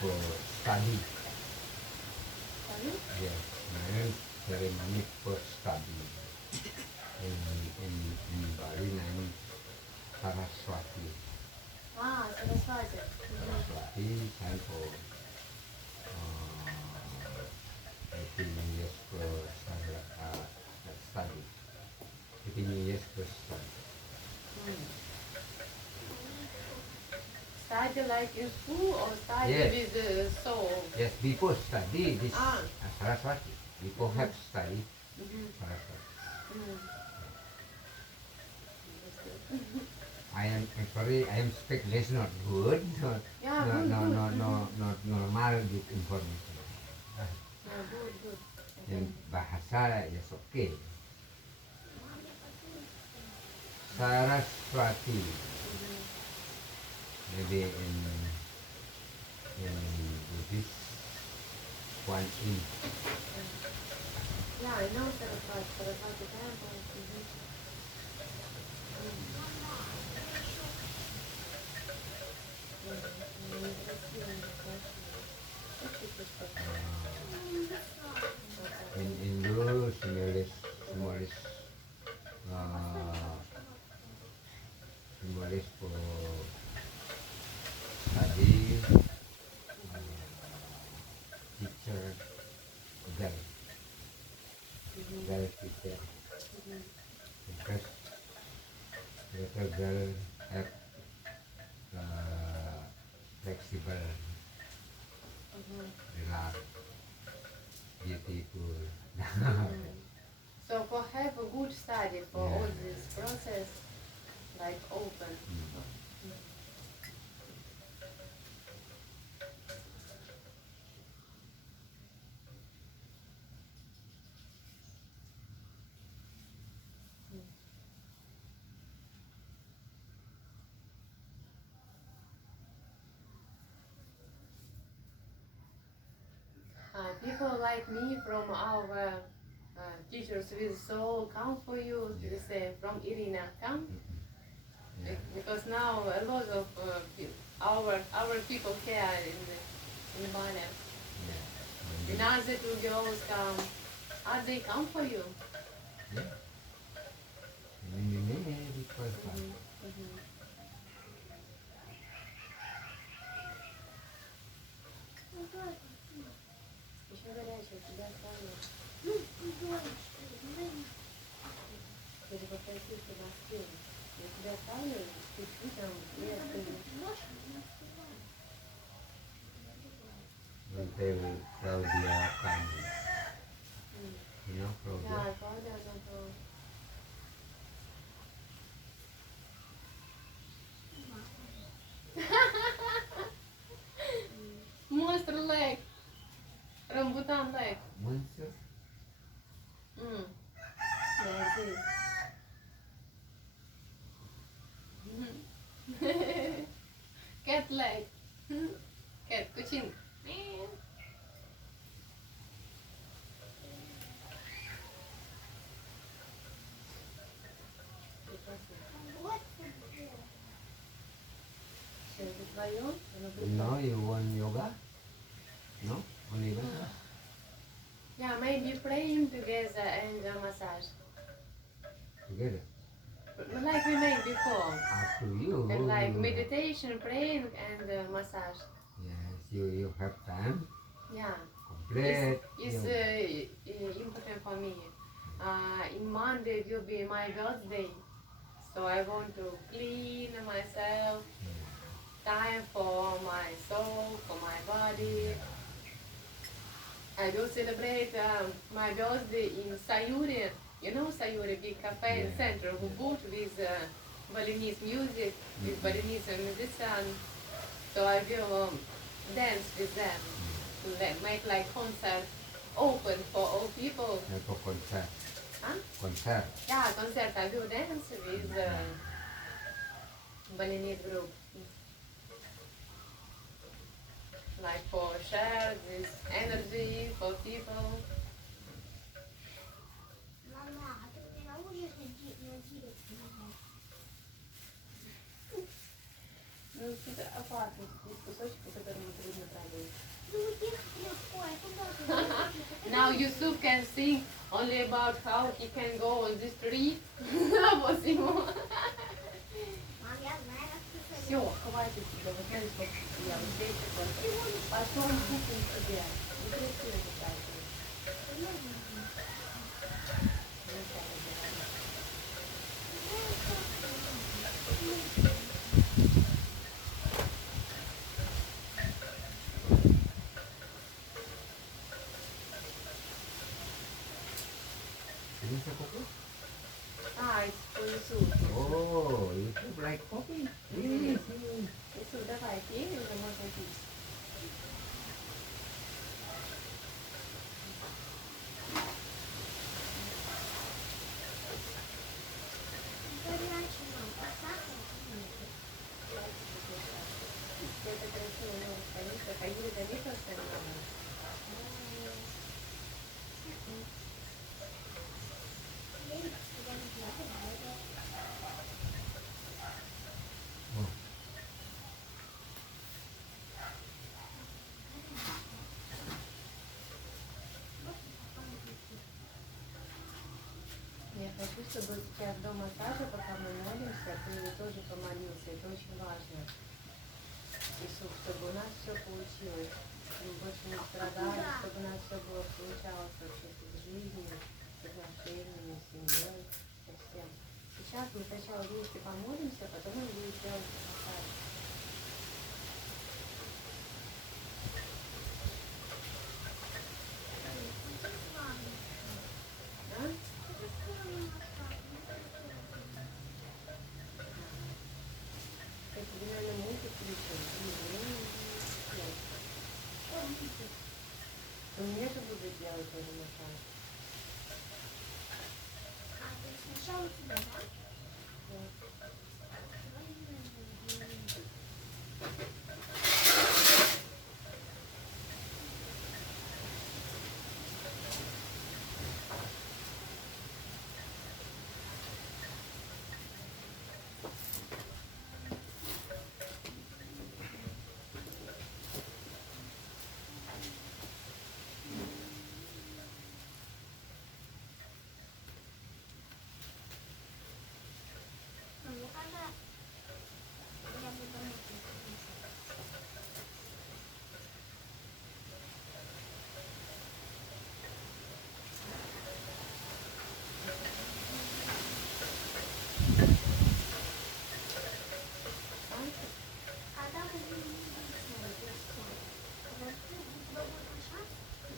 for study. sorry? Yes, and ceremony for study. In Bali, name Saraswati. Saraswati. Saraswati, and for 18 years for study. 18 years for study. Study like in school or study Yes. with the soul? Yes, before study this Ah. Saraswati. Before have study Mhm. Saraswati. Mm. I am sorry, I am speak less not good, not Yeah, no, good, no, good. no, no, not normal with information. Yeah, good. In bahasa yes okay. Saraswati, maybe in Buddhist Kuan Yin. Yeah, I know Saraswati temple. In Hindu symbolis for study, teacher, girl teacher, because little girl have flexible, relaxed, beautiful. So for have a good study for all this process, like open. People like me from our teachers with soul come for you. They say from Irina come. Because now a lot of our people here in Bali. Another two girls come. They come for you? Many people come. Еще горячая, тебя оставлю. Ты же попросил, чтобы остыл. Я тебя оставлю, чуть-чуть там и остынешь. Until Claudia comes. You know Claudia? Да, Клавдия, она то... Monster leg. Rambutan leg. Monster? Yeah, it is. Cat leg. Cat, kucing. Это твое? No, you want yoga? No? Only yoga? Yeah, maybe praying together and massage. Together. Like we made before. Up to you. And like meditation, praying and massage. Yes, you have time. Yeah. Complete. It's you- important for me. In Monday will be my birthday. So I want to clean myself, time for my soul, for my body. I will celebrate my birthday in Sayuri. You know Sayuri, big cafe and Yeah. center who boot with Balinese music, with Balinese musician. So I will dance with them, make like concert open for all people. For concert. Huh? Concert. Yeah, concert. I will dance with Balinese group. Like for share this energy for people. Мама, а ты мне научишь надеть? Ну, это опасно, есть кусочки, которые трудно пройти. Ну, их легко, это можно. Now Yusuf can sing only about how he can go on this tree. Вот ему. Мам, я знаю, как ты Все, хватит тебя, вот знаешь, сколько я вот здесь такой. Потом купим себе. Некрасиво такая. Ini sa kopi? А, это по Yusuf. Oh, itu black coffee. Yes. Yusuf, давай, пей, уже можно пить. горячий, мам, а сахар нет. Это красиво, ну, конечно, ходили до литра, что ли, надо? Я хочу, чтобы сейчас до массажа, пока мы молимся, ты тоже помолился. Это очень важно. Иисус, чтобы у нас все получилось. Мы больше не страдали, чтобы у нас все было получалось вообще с жизнью, с отношениями, с семьей, со всем. Сейчас мы сначала вместе помолимся, потом мы будем делать массаж. А? Это наверное, музыку включим. У меня же будет делать тоже массаж. А, то есть сначала тебя, да? Мне кажется, я буду мыть. Когда мы будем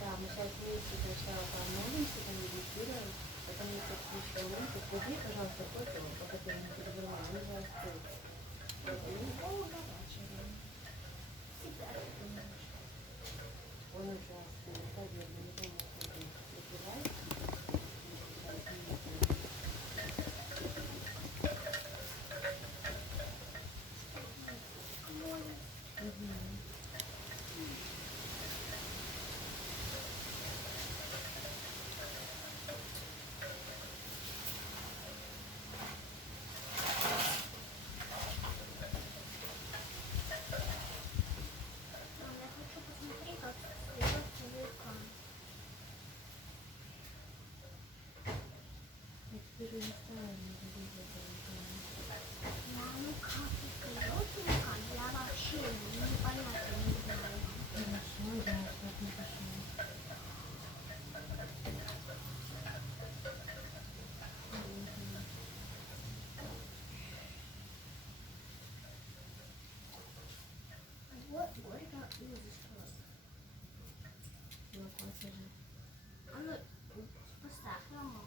Да, мы сейчас вместе сначала помолимся, там медитируем, потом я подключу музыку. Возьми, пожалуйста, кофе, пока ты не перебрала, не заострить. Он уже остыл, поверь, не думал, что ты выпиваешь. Я хочу посмотреть, как Ну как это? Я вообще непонятно не знаю. Хорошо, да, сейчас напишу. Вот горько ужасно. А ну, поставь, мама.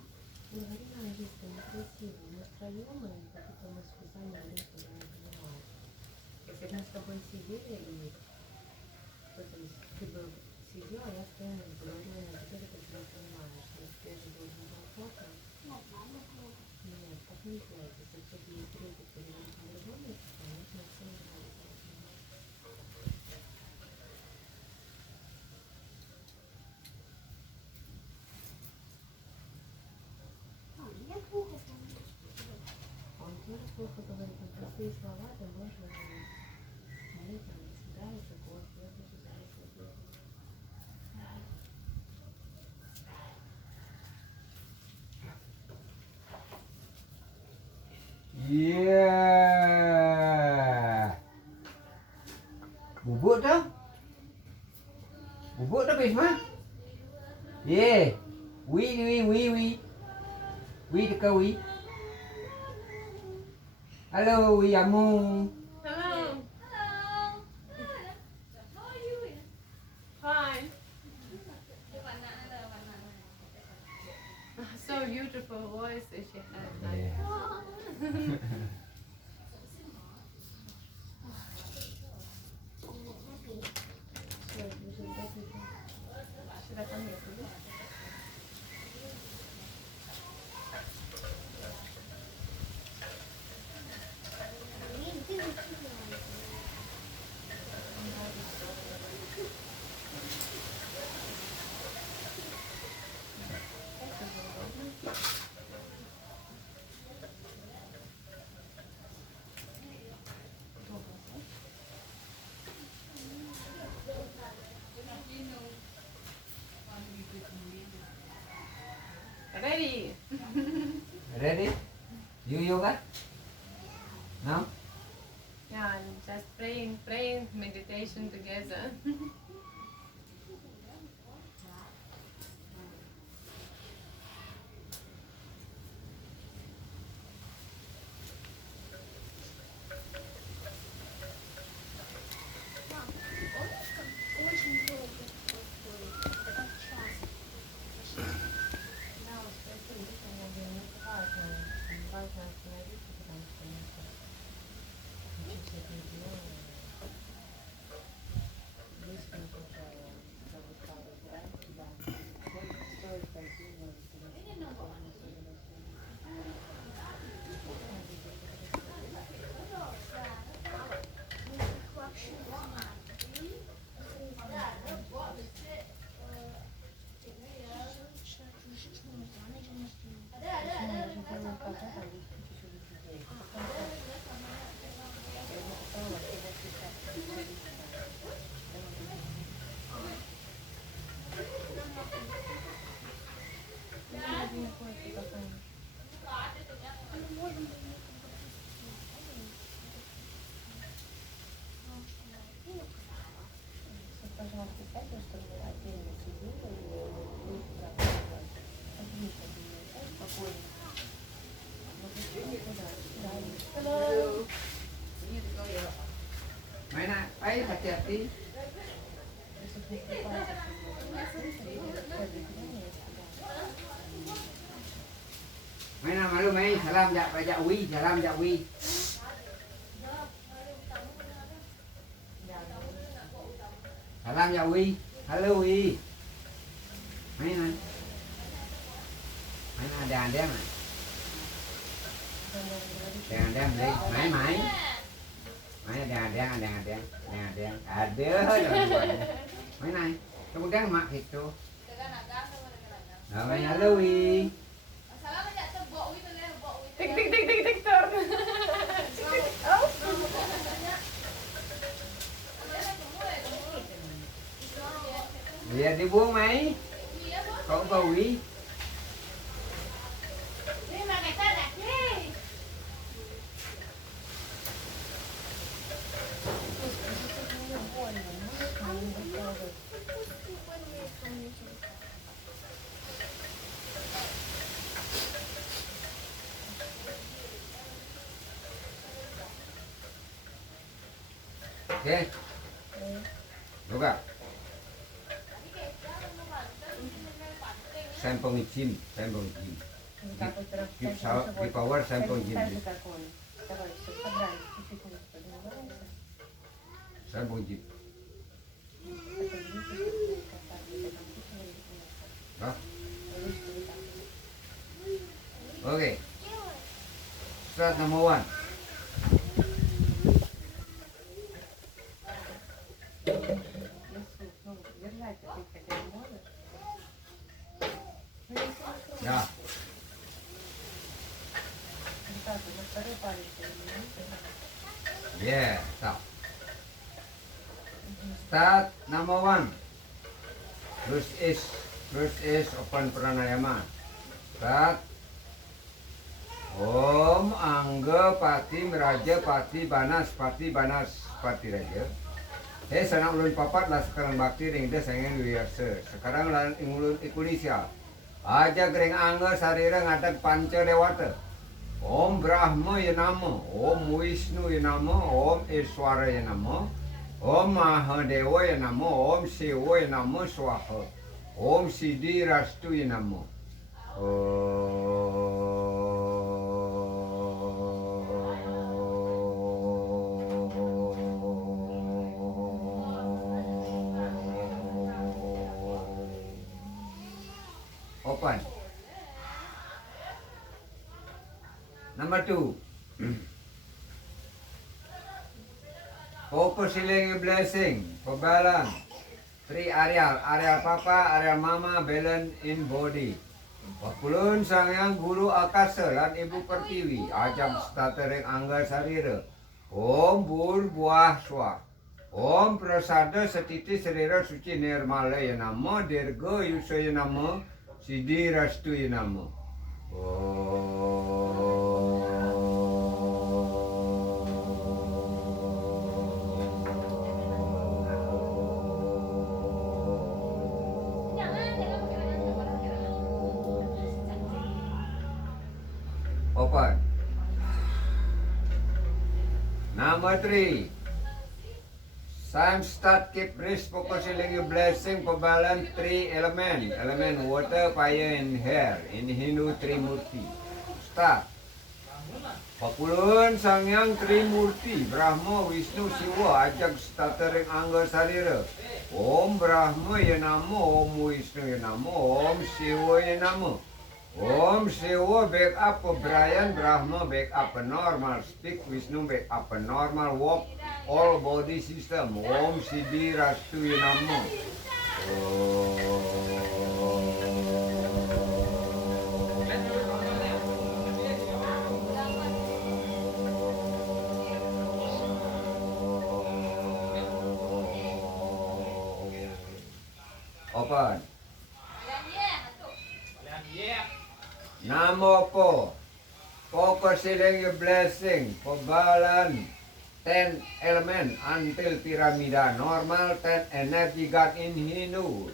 Говори на английском некрасиво. Мы втроем, и как-то мы списали английском, я не понимаю. Если бы мы с тобой сидели, и кто-то ты бы сидел, а я стояла и говорила, на теперь ты не понимаешь. Но теперь же должен был плохо. Нормально было. Нет, так нельзя. Если кто-то и третий переводит на другом языке, конечно, все нравится. Я плохо помню. Он тоже плохо говорит, но простые слова ты можешь говорить. Смотри, там, нравится кофе, я хочу взять кофе. Bubuk tu? Bubuk tu Bisma? Yeah. Wi. Wi dekat Wi. Halo Wi Amu. Hello. Fine. So beautiful voice that she has. Yeah. Should I come here for this? Ready? Ready? You yoga? No? Yeah, and just praying, meditation together. Очень долго происходит. Как час. Да, вот спроси, видите, она говорит, важно остановиться, потому что мы сейчас очень все это делаем. Здесь мы только устала играть, да. Стоит пойти, но Вообще не знаю. Пожалуйста, сядьте, чтобы отдельно сидели и будете работать. Отлично, спокойно. Hello. Mana? Ay, hati-hati. Mana malu mai? Salam jak Raja Wi, salam jak Wi. Salam jak Wi. Halo Wi. Mana? Mana ada adem? Ada adem đi. Mai. Mai ada adem. Ada. Mai này. Kemudian mak itu. Rồi halo Wi. Tik turn. Oh. Biar dibuang mai. Kau bau Wi. Terima kasih. Oke? Buka. Sampung izin. Di power sampung izin. Sampung izin. Hah? Oke. Start number 1. Ya. Yeah, stop. Start number 1. First is open pranayama. Start. Om Angga Pati Meraja Pati Banas Pati Raja. Sanang ulun papat lah sekarang bakti ring des sangen wiasa. Sekarang lan ulun Indonesia. Aja gering angga sarira ngadak panca dewata. Om Brahma ya nama, Om Wisnu ya nama, Om Iswara ya nama, Om Mahadewa ya nama, Om Siwa ya nama Swaha, Om Siddhi Rastu ya nama. Open. Number 2. Focusing blessing. Pembalan. 3 area papa, area mama, balance in body. Pakulun sangyang guru akasa lan ibu pertiwi. Ajam statereng angga sarira. Om bur buah swa. Om prasada setiti sarira suci nirmala ya nama. Dirga yusa ya nama. Siddhi Rastu ya nama. Open. Number 3. Time start keep wrist focusing your blessing for balance 3 element water, fire and air in Hindu Trimurti. Start. Pakulun sangyang Trimurti Brahma Wisnu Siwa ajak statering angga sarira. Om Brahma ya nama, Om Wisnu ya nama, Om Siwa ya nama. Om Siwa back up Brian, Brahma back up normal speak, Wisnu back up normal walk, all body system. Om Siddhi Rastu ya nama. Open. Namo po. Focusing your blessing. Pembalan 10 element until piramida normal 10 energy god in Hindu.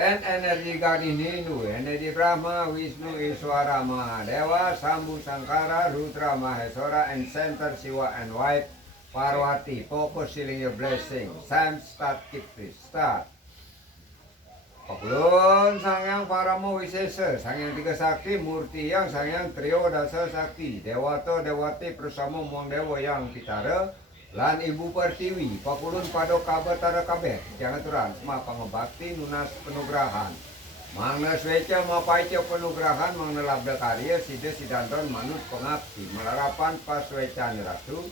10 energy god in Hindu. Energy Brahma, Wisnu, Iswara, Mahadewa, Sambhu, Sankara, Rudra, Maheswara, and center Siwa and wife Parvati. Focusing your blessing. Sam start keep this. Start. Pakulun sangyang paramo wisesa, sangyang tiga sakti, murti yang sangyang trio dasa sakti, dewato dewati bersama muang dewa yang pitara, lan ibu pertiwi, pakulun pado kabatara kabeh, jangan turan, ma pangebakti nunas penugrahan, mangna sveca ma paica penugrahan, mangna labda karya, sida sidanton manut pengabdi, melarapan pas sveca nirastu,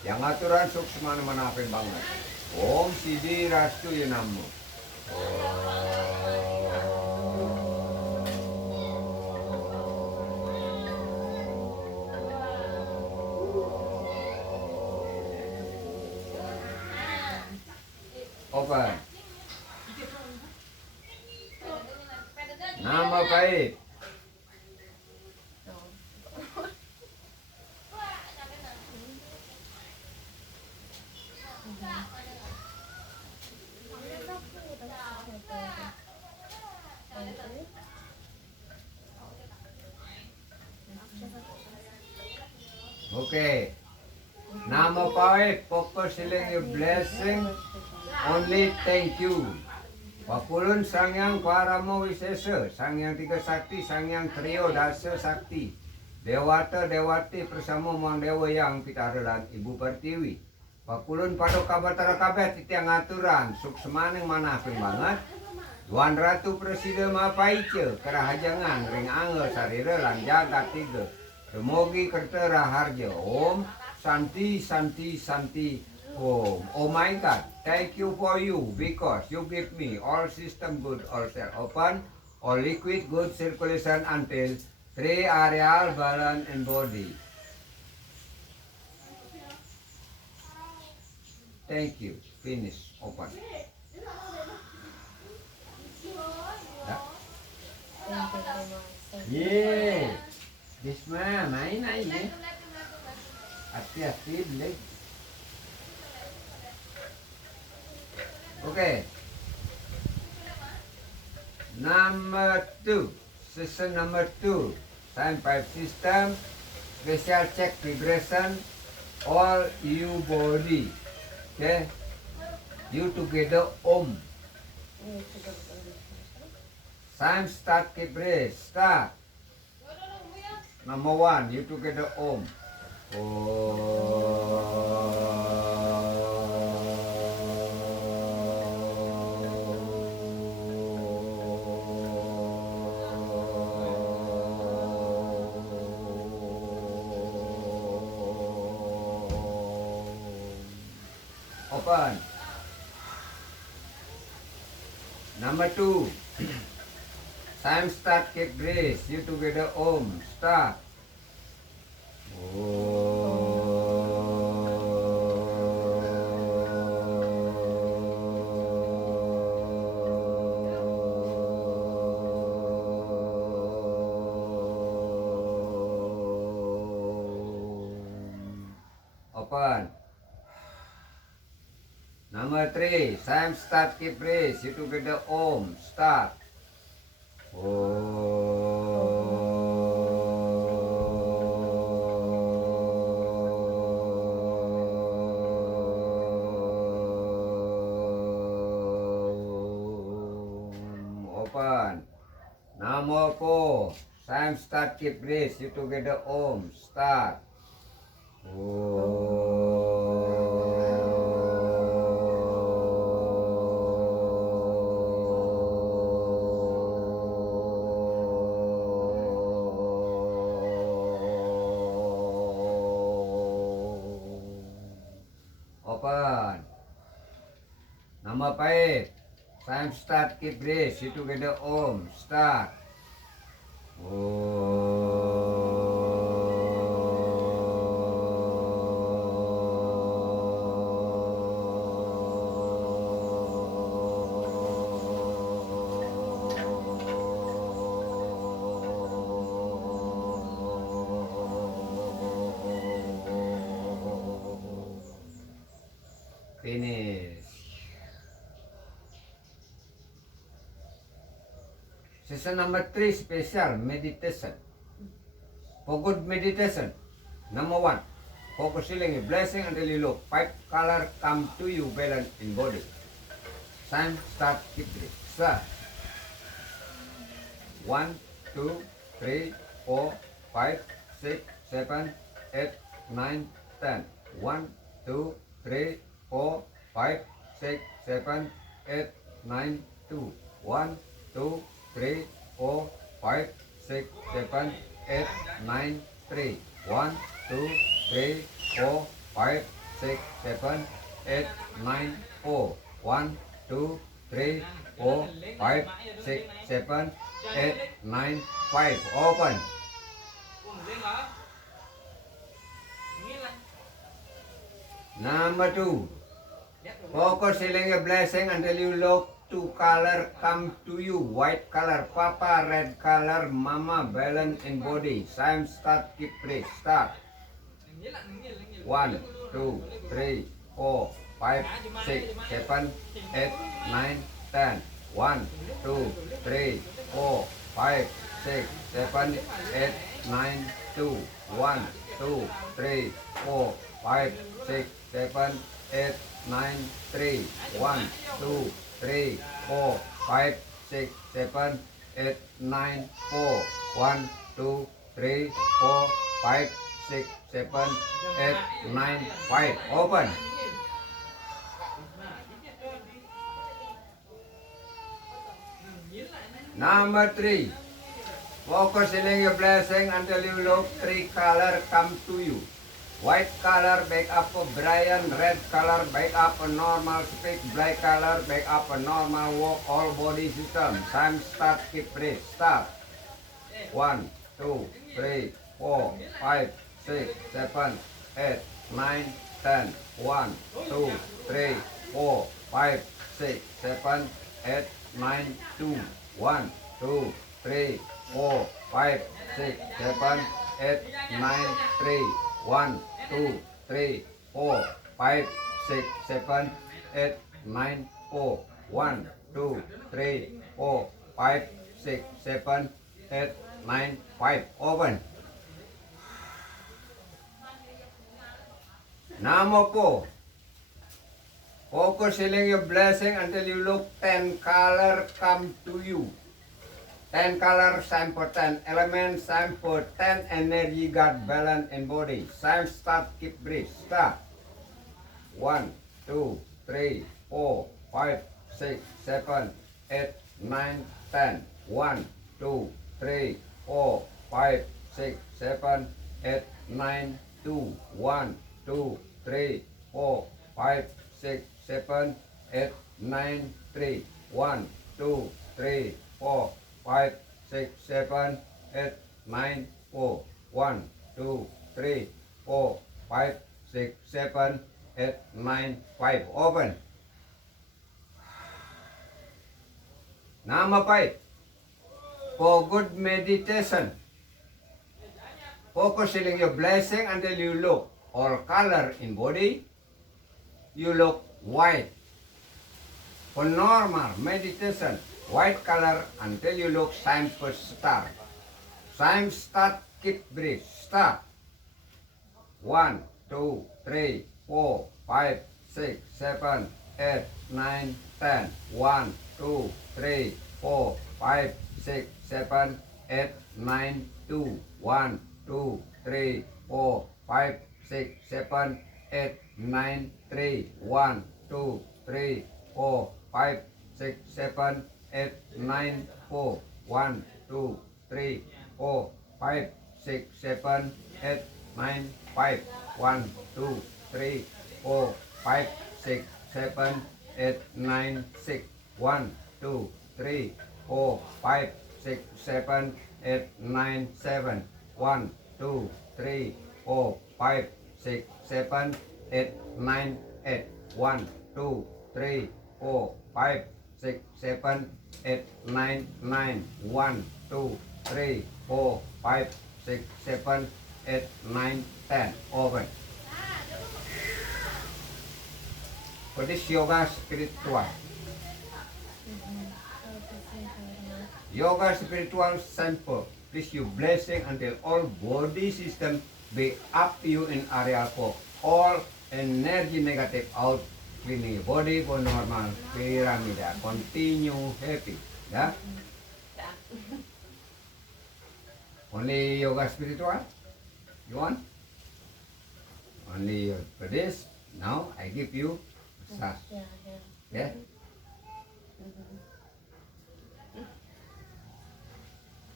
yang aturan suksman menapin banget. Om Siddhi Rastu ya namo. Open. Nama baik. Oke. Nama pawit, pokok siling your blessing, only thank you. Pakulun sangyang paramo wisesa, sangyang tiga sakti, sangyang trio dasa sakti. Dewata dewati bersama mang dewa yang pitaralan Ibu Pertiwi. Pakulun pada kabatara kabeh titiang aturan, suk semaning manapun banget. Tuan Ratu Presiden Mapaice, kerahajangan ring angel sarira lan jagat tiga. Semogi kerta raharja. Om Santi Santi Santi Om. Oh my God, thank you for you because you give me all system good, all cell open, all liquid good circulation until 3 areal balance in body. Thank you. Finish. Open. Ya. Ye, Bisma main aja. Hati-hati beli. Okay. Number 2. Season number 2. Time pipe system. Special check vibration. All you body. Okay. You together Om. Time start keep breath. Start. Number 1, you together Om. Open. Number 2. Time start keep breath. You together Om. Start. Open. Number 3. Time start keep breath. You together Om. Start. Open. Number 4. Time start keep breath. You together Om. Start. Open. Number 5. Time start keep breath. You together Om. Start. Finish. Session number 3 special meditation. For good meditation. Number 1. Focus healing blessing until you look 5 color come to you balance in body. Time start keep breath. Start. 1, 2, 3, 4, 5, 6, 7, 8, 9, 10. 1, 2, 3, 4, 5, 6, 7, 8, 9, 2. 1, 2, 3, 4, 5, 6, 7, 8, 9, 3. 1, 2, 3, 4, 5, 6, 7, 8, 9, 4. 1, 2, 3, 4, 5, 6, 7, 8, 9, 5. Open. Number 2. Focus healing a blessing until you look 2 color come to you. White color, Papa, red color, Mama, balance in body. Time start, keep breath. Start. 1, 2, 3, 4, 5, 6, 7, 8, 9, 10. 1, 2, 3, 4, 5, 6, 7, 8, 9, 2. 1, 2, 3, 4, 5, 6, 7, 8, 9, 3, 1, 2, 3, 4, 5, 6, 7, 8, 9, 4, 1, 2, 3, 4, 5, 6, 7, 8, 9, 5. Open. Number 3. Focus healing your blessing until you look 3 color come to you. White color back up a Brian, red color back up a normal speak, black color back up a normal walk, all body system. Time start, keep breath, start. 1, 2, 3, 4, 5, 6, 7, 8, 9, 10. 1, 2, 3, 4, 5, 6, 7, 8, 9, 2. 1, 2, 3, 4, 5, 6, 7, 8, 9, 3. 1, 2, 3, 4, 5, 6, 7, 8, 9, 4. 1, 2, 3, 4, 5, 6, 7, 8, 9, 5. Open. Number 4. Focus healing your blessing until you look 10 color come to you. 10 color sign for 10 elements, sign for 10 energy, God balance in body. Sign start, keep breathe, start. 1, 2, 3, 4, 5, 6, 7, 8, 9, 10. 1, 2, 3, 4, 5, 6, 7, 8, 9, 2. 1, 2, 3, 4, 5, 6, 7, 8, 9, 3. 1, 2, 3, 4, 5, 6, 7, 8, 9, 4. 1, 2, 3, 4, 5, 6, 7, 8, 9, 5. Open. Number 5. For good meditation. Focus healing your blessing until you look all color in body. You look white. For normal meditation, white color until you look sign for star. Sign start, keep breathe, start. 1, 2, 3, 4, 5, 6, 7, 8, 9, 10. 1, 2, 3, 4, 5, 6, 7, 8, 9, 2. 1, 2, 3, 4, 5, 6, 7, 8, 9, 3. 1, 2, 3, 4, 5, 6, 7, 8, 9, 4. 1, 2, 3, 4, 5, 6, 7, 8, 9, 5. 1, 2, 3, 4, 5, 6, 7, 8, 9, 6. 1, 2, 3, 4, 5, 6, 7, 8, 9, 7. 1, 2, 3, 4, 5, 6, 7, 8, 9, 8. 1, 2, 3, 4, 5, 6, 7, 8, 9, 9. 1, 2, 3, 4, 5, 6, 7, 8, 9, 10. Open. For this yoga spiritual. Yoga spiritual sample. This you blessing until all body system be up you in area for all energy negative out, cleaning your body for normal pyramida. Continue happy. Yeah? Only yoga spiritual? You want? Only for this? Now I give you massage. Yeah?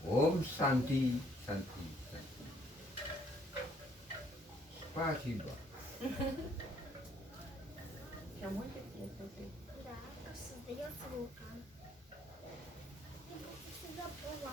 Om Santi, Santi, Santi. Спасибо. Да, создает звука. Ты всегда была.